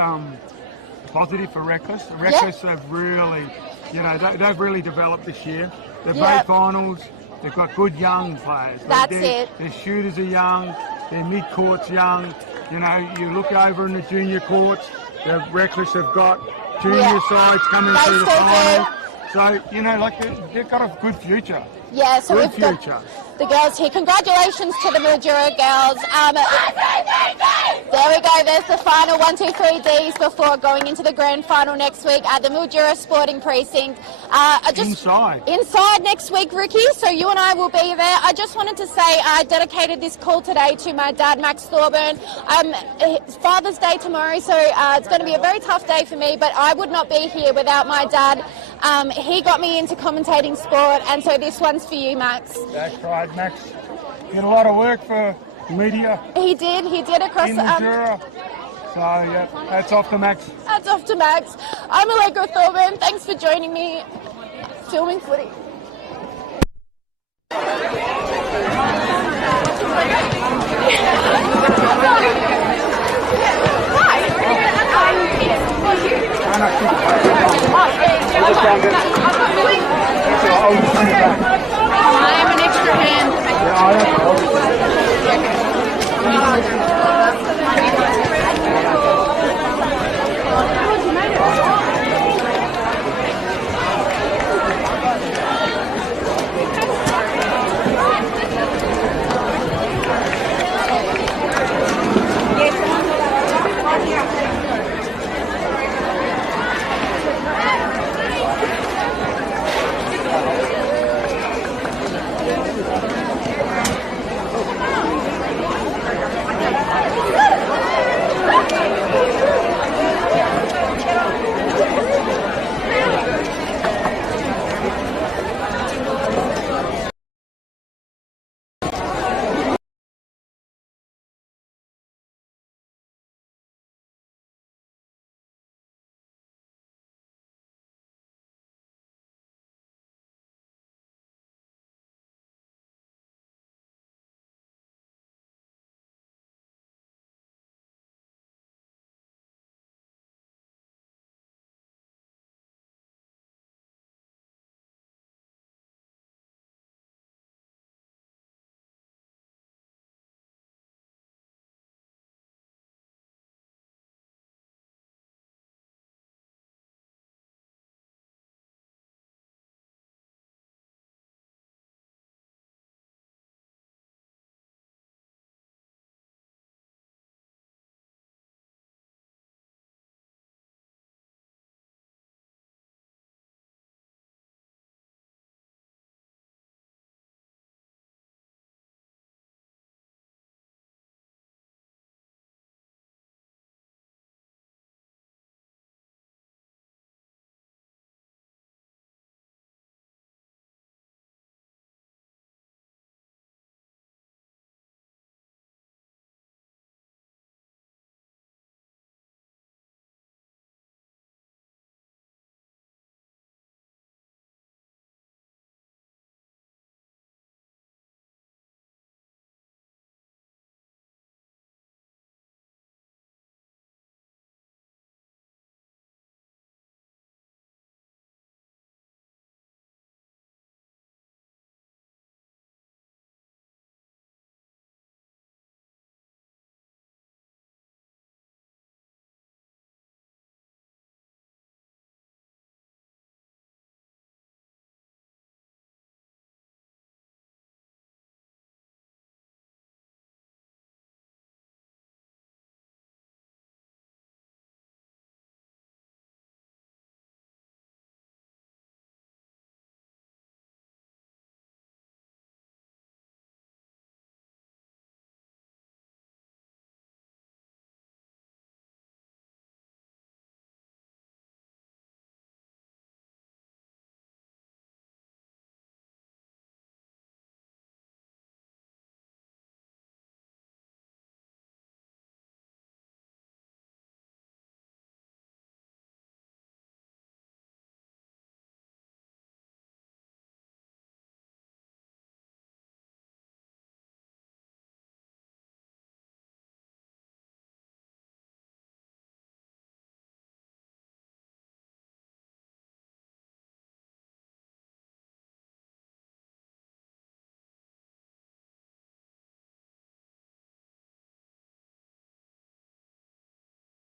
positive for Reckless. Reckless have really, they've really developed this year. They've made finals. They've got good young players. Their shooters are young. Their mid-court's young. You look over in the junior courts, the Reckless have got junior sides coming through the final. So, they've got a good future. Yeah, so we've got the girls here. Congratulations to the Mildura girls. There we go. There's the final 1, 2, 3 Ds before going into the grand final next week at the Mildura Sporting Precinct. Inside next week, Ricky. So you and I will be there. I just wanted to say I dedicated this call today to my dad, Max Thorburn. It's Father's Day tomorrow, so it's going to be a very tough day for me, but I would not be here without my dad. He got me into commentating sport, and so this one's for you, Max. That's right, Max. Did a lot of work for media. He did across in Mildura. So yeah, that's off to Max. That's off to Max. I'm Allegra Thorburn. Thanks for joining me filming footy. I am an extra hand. Yeah,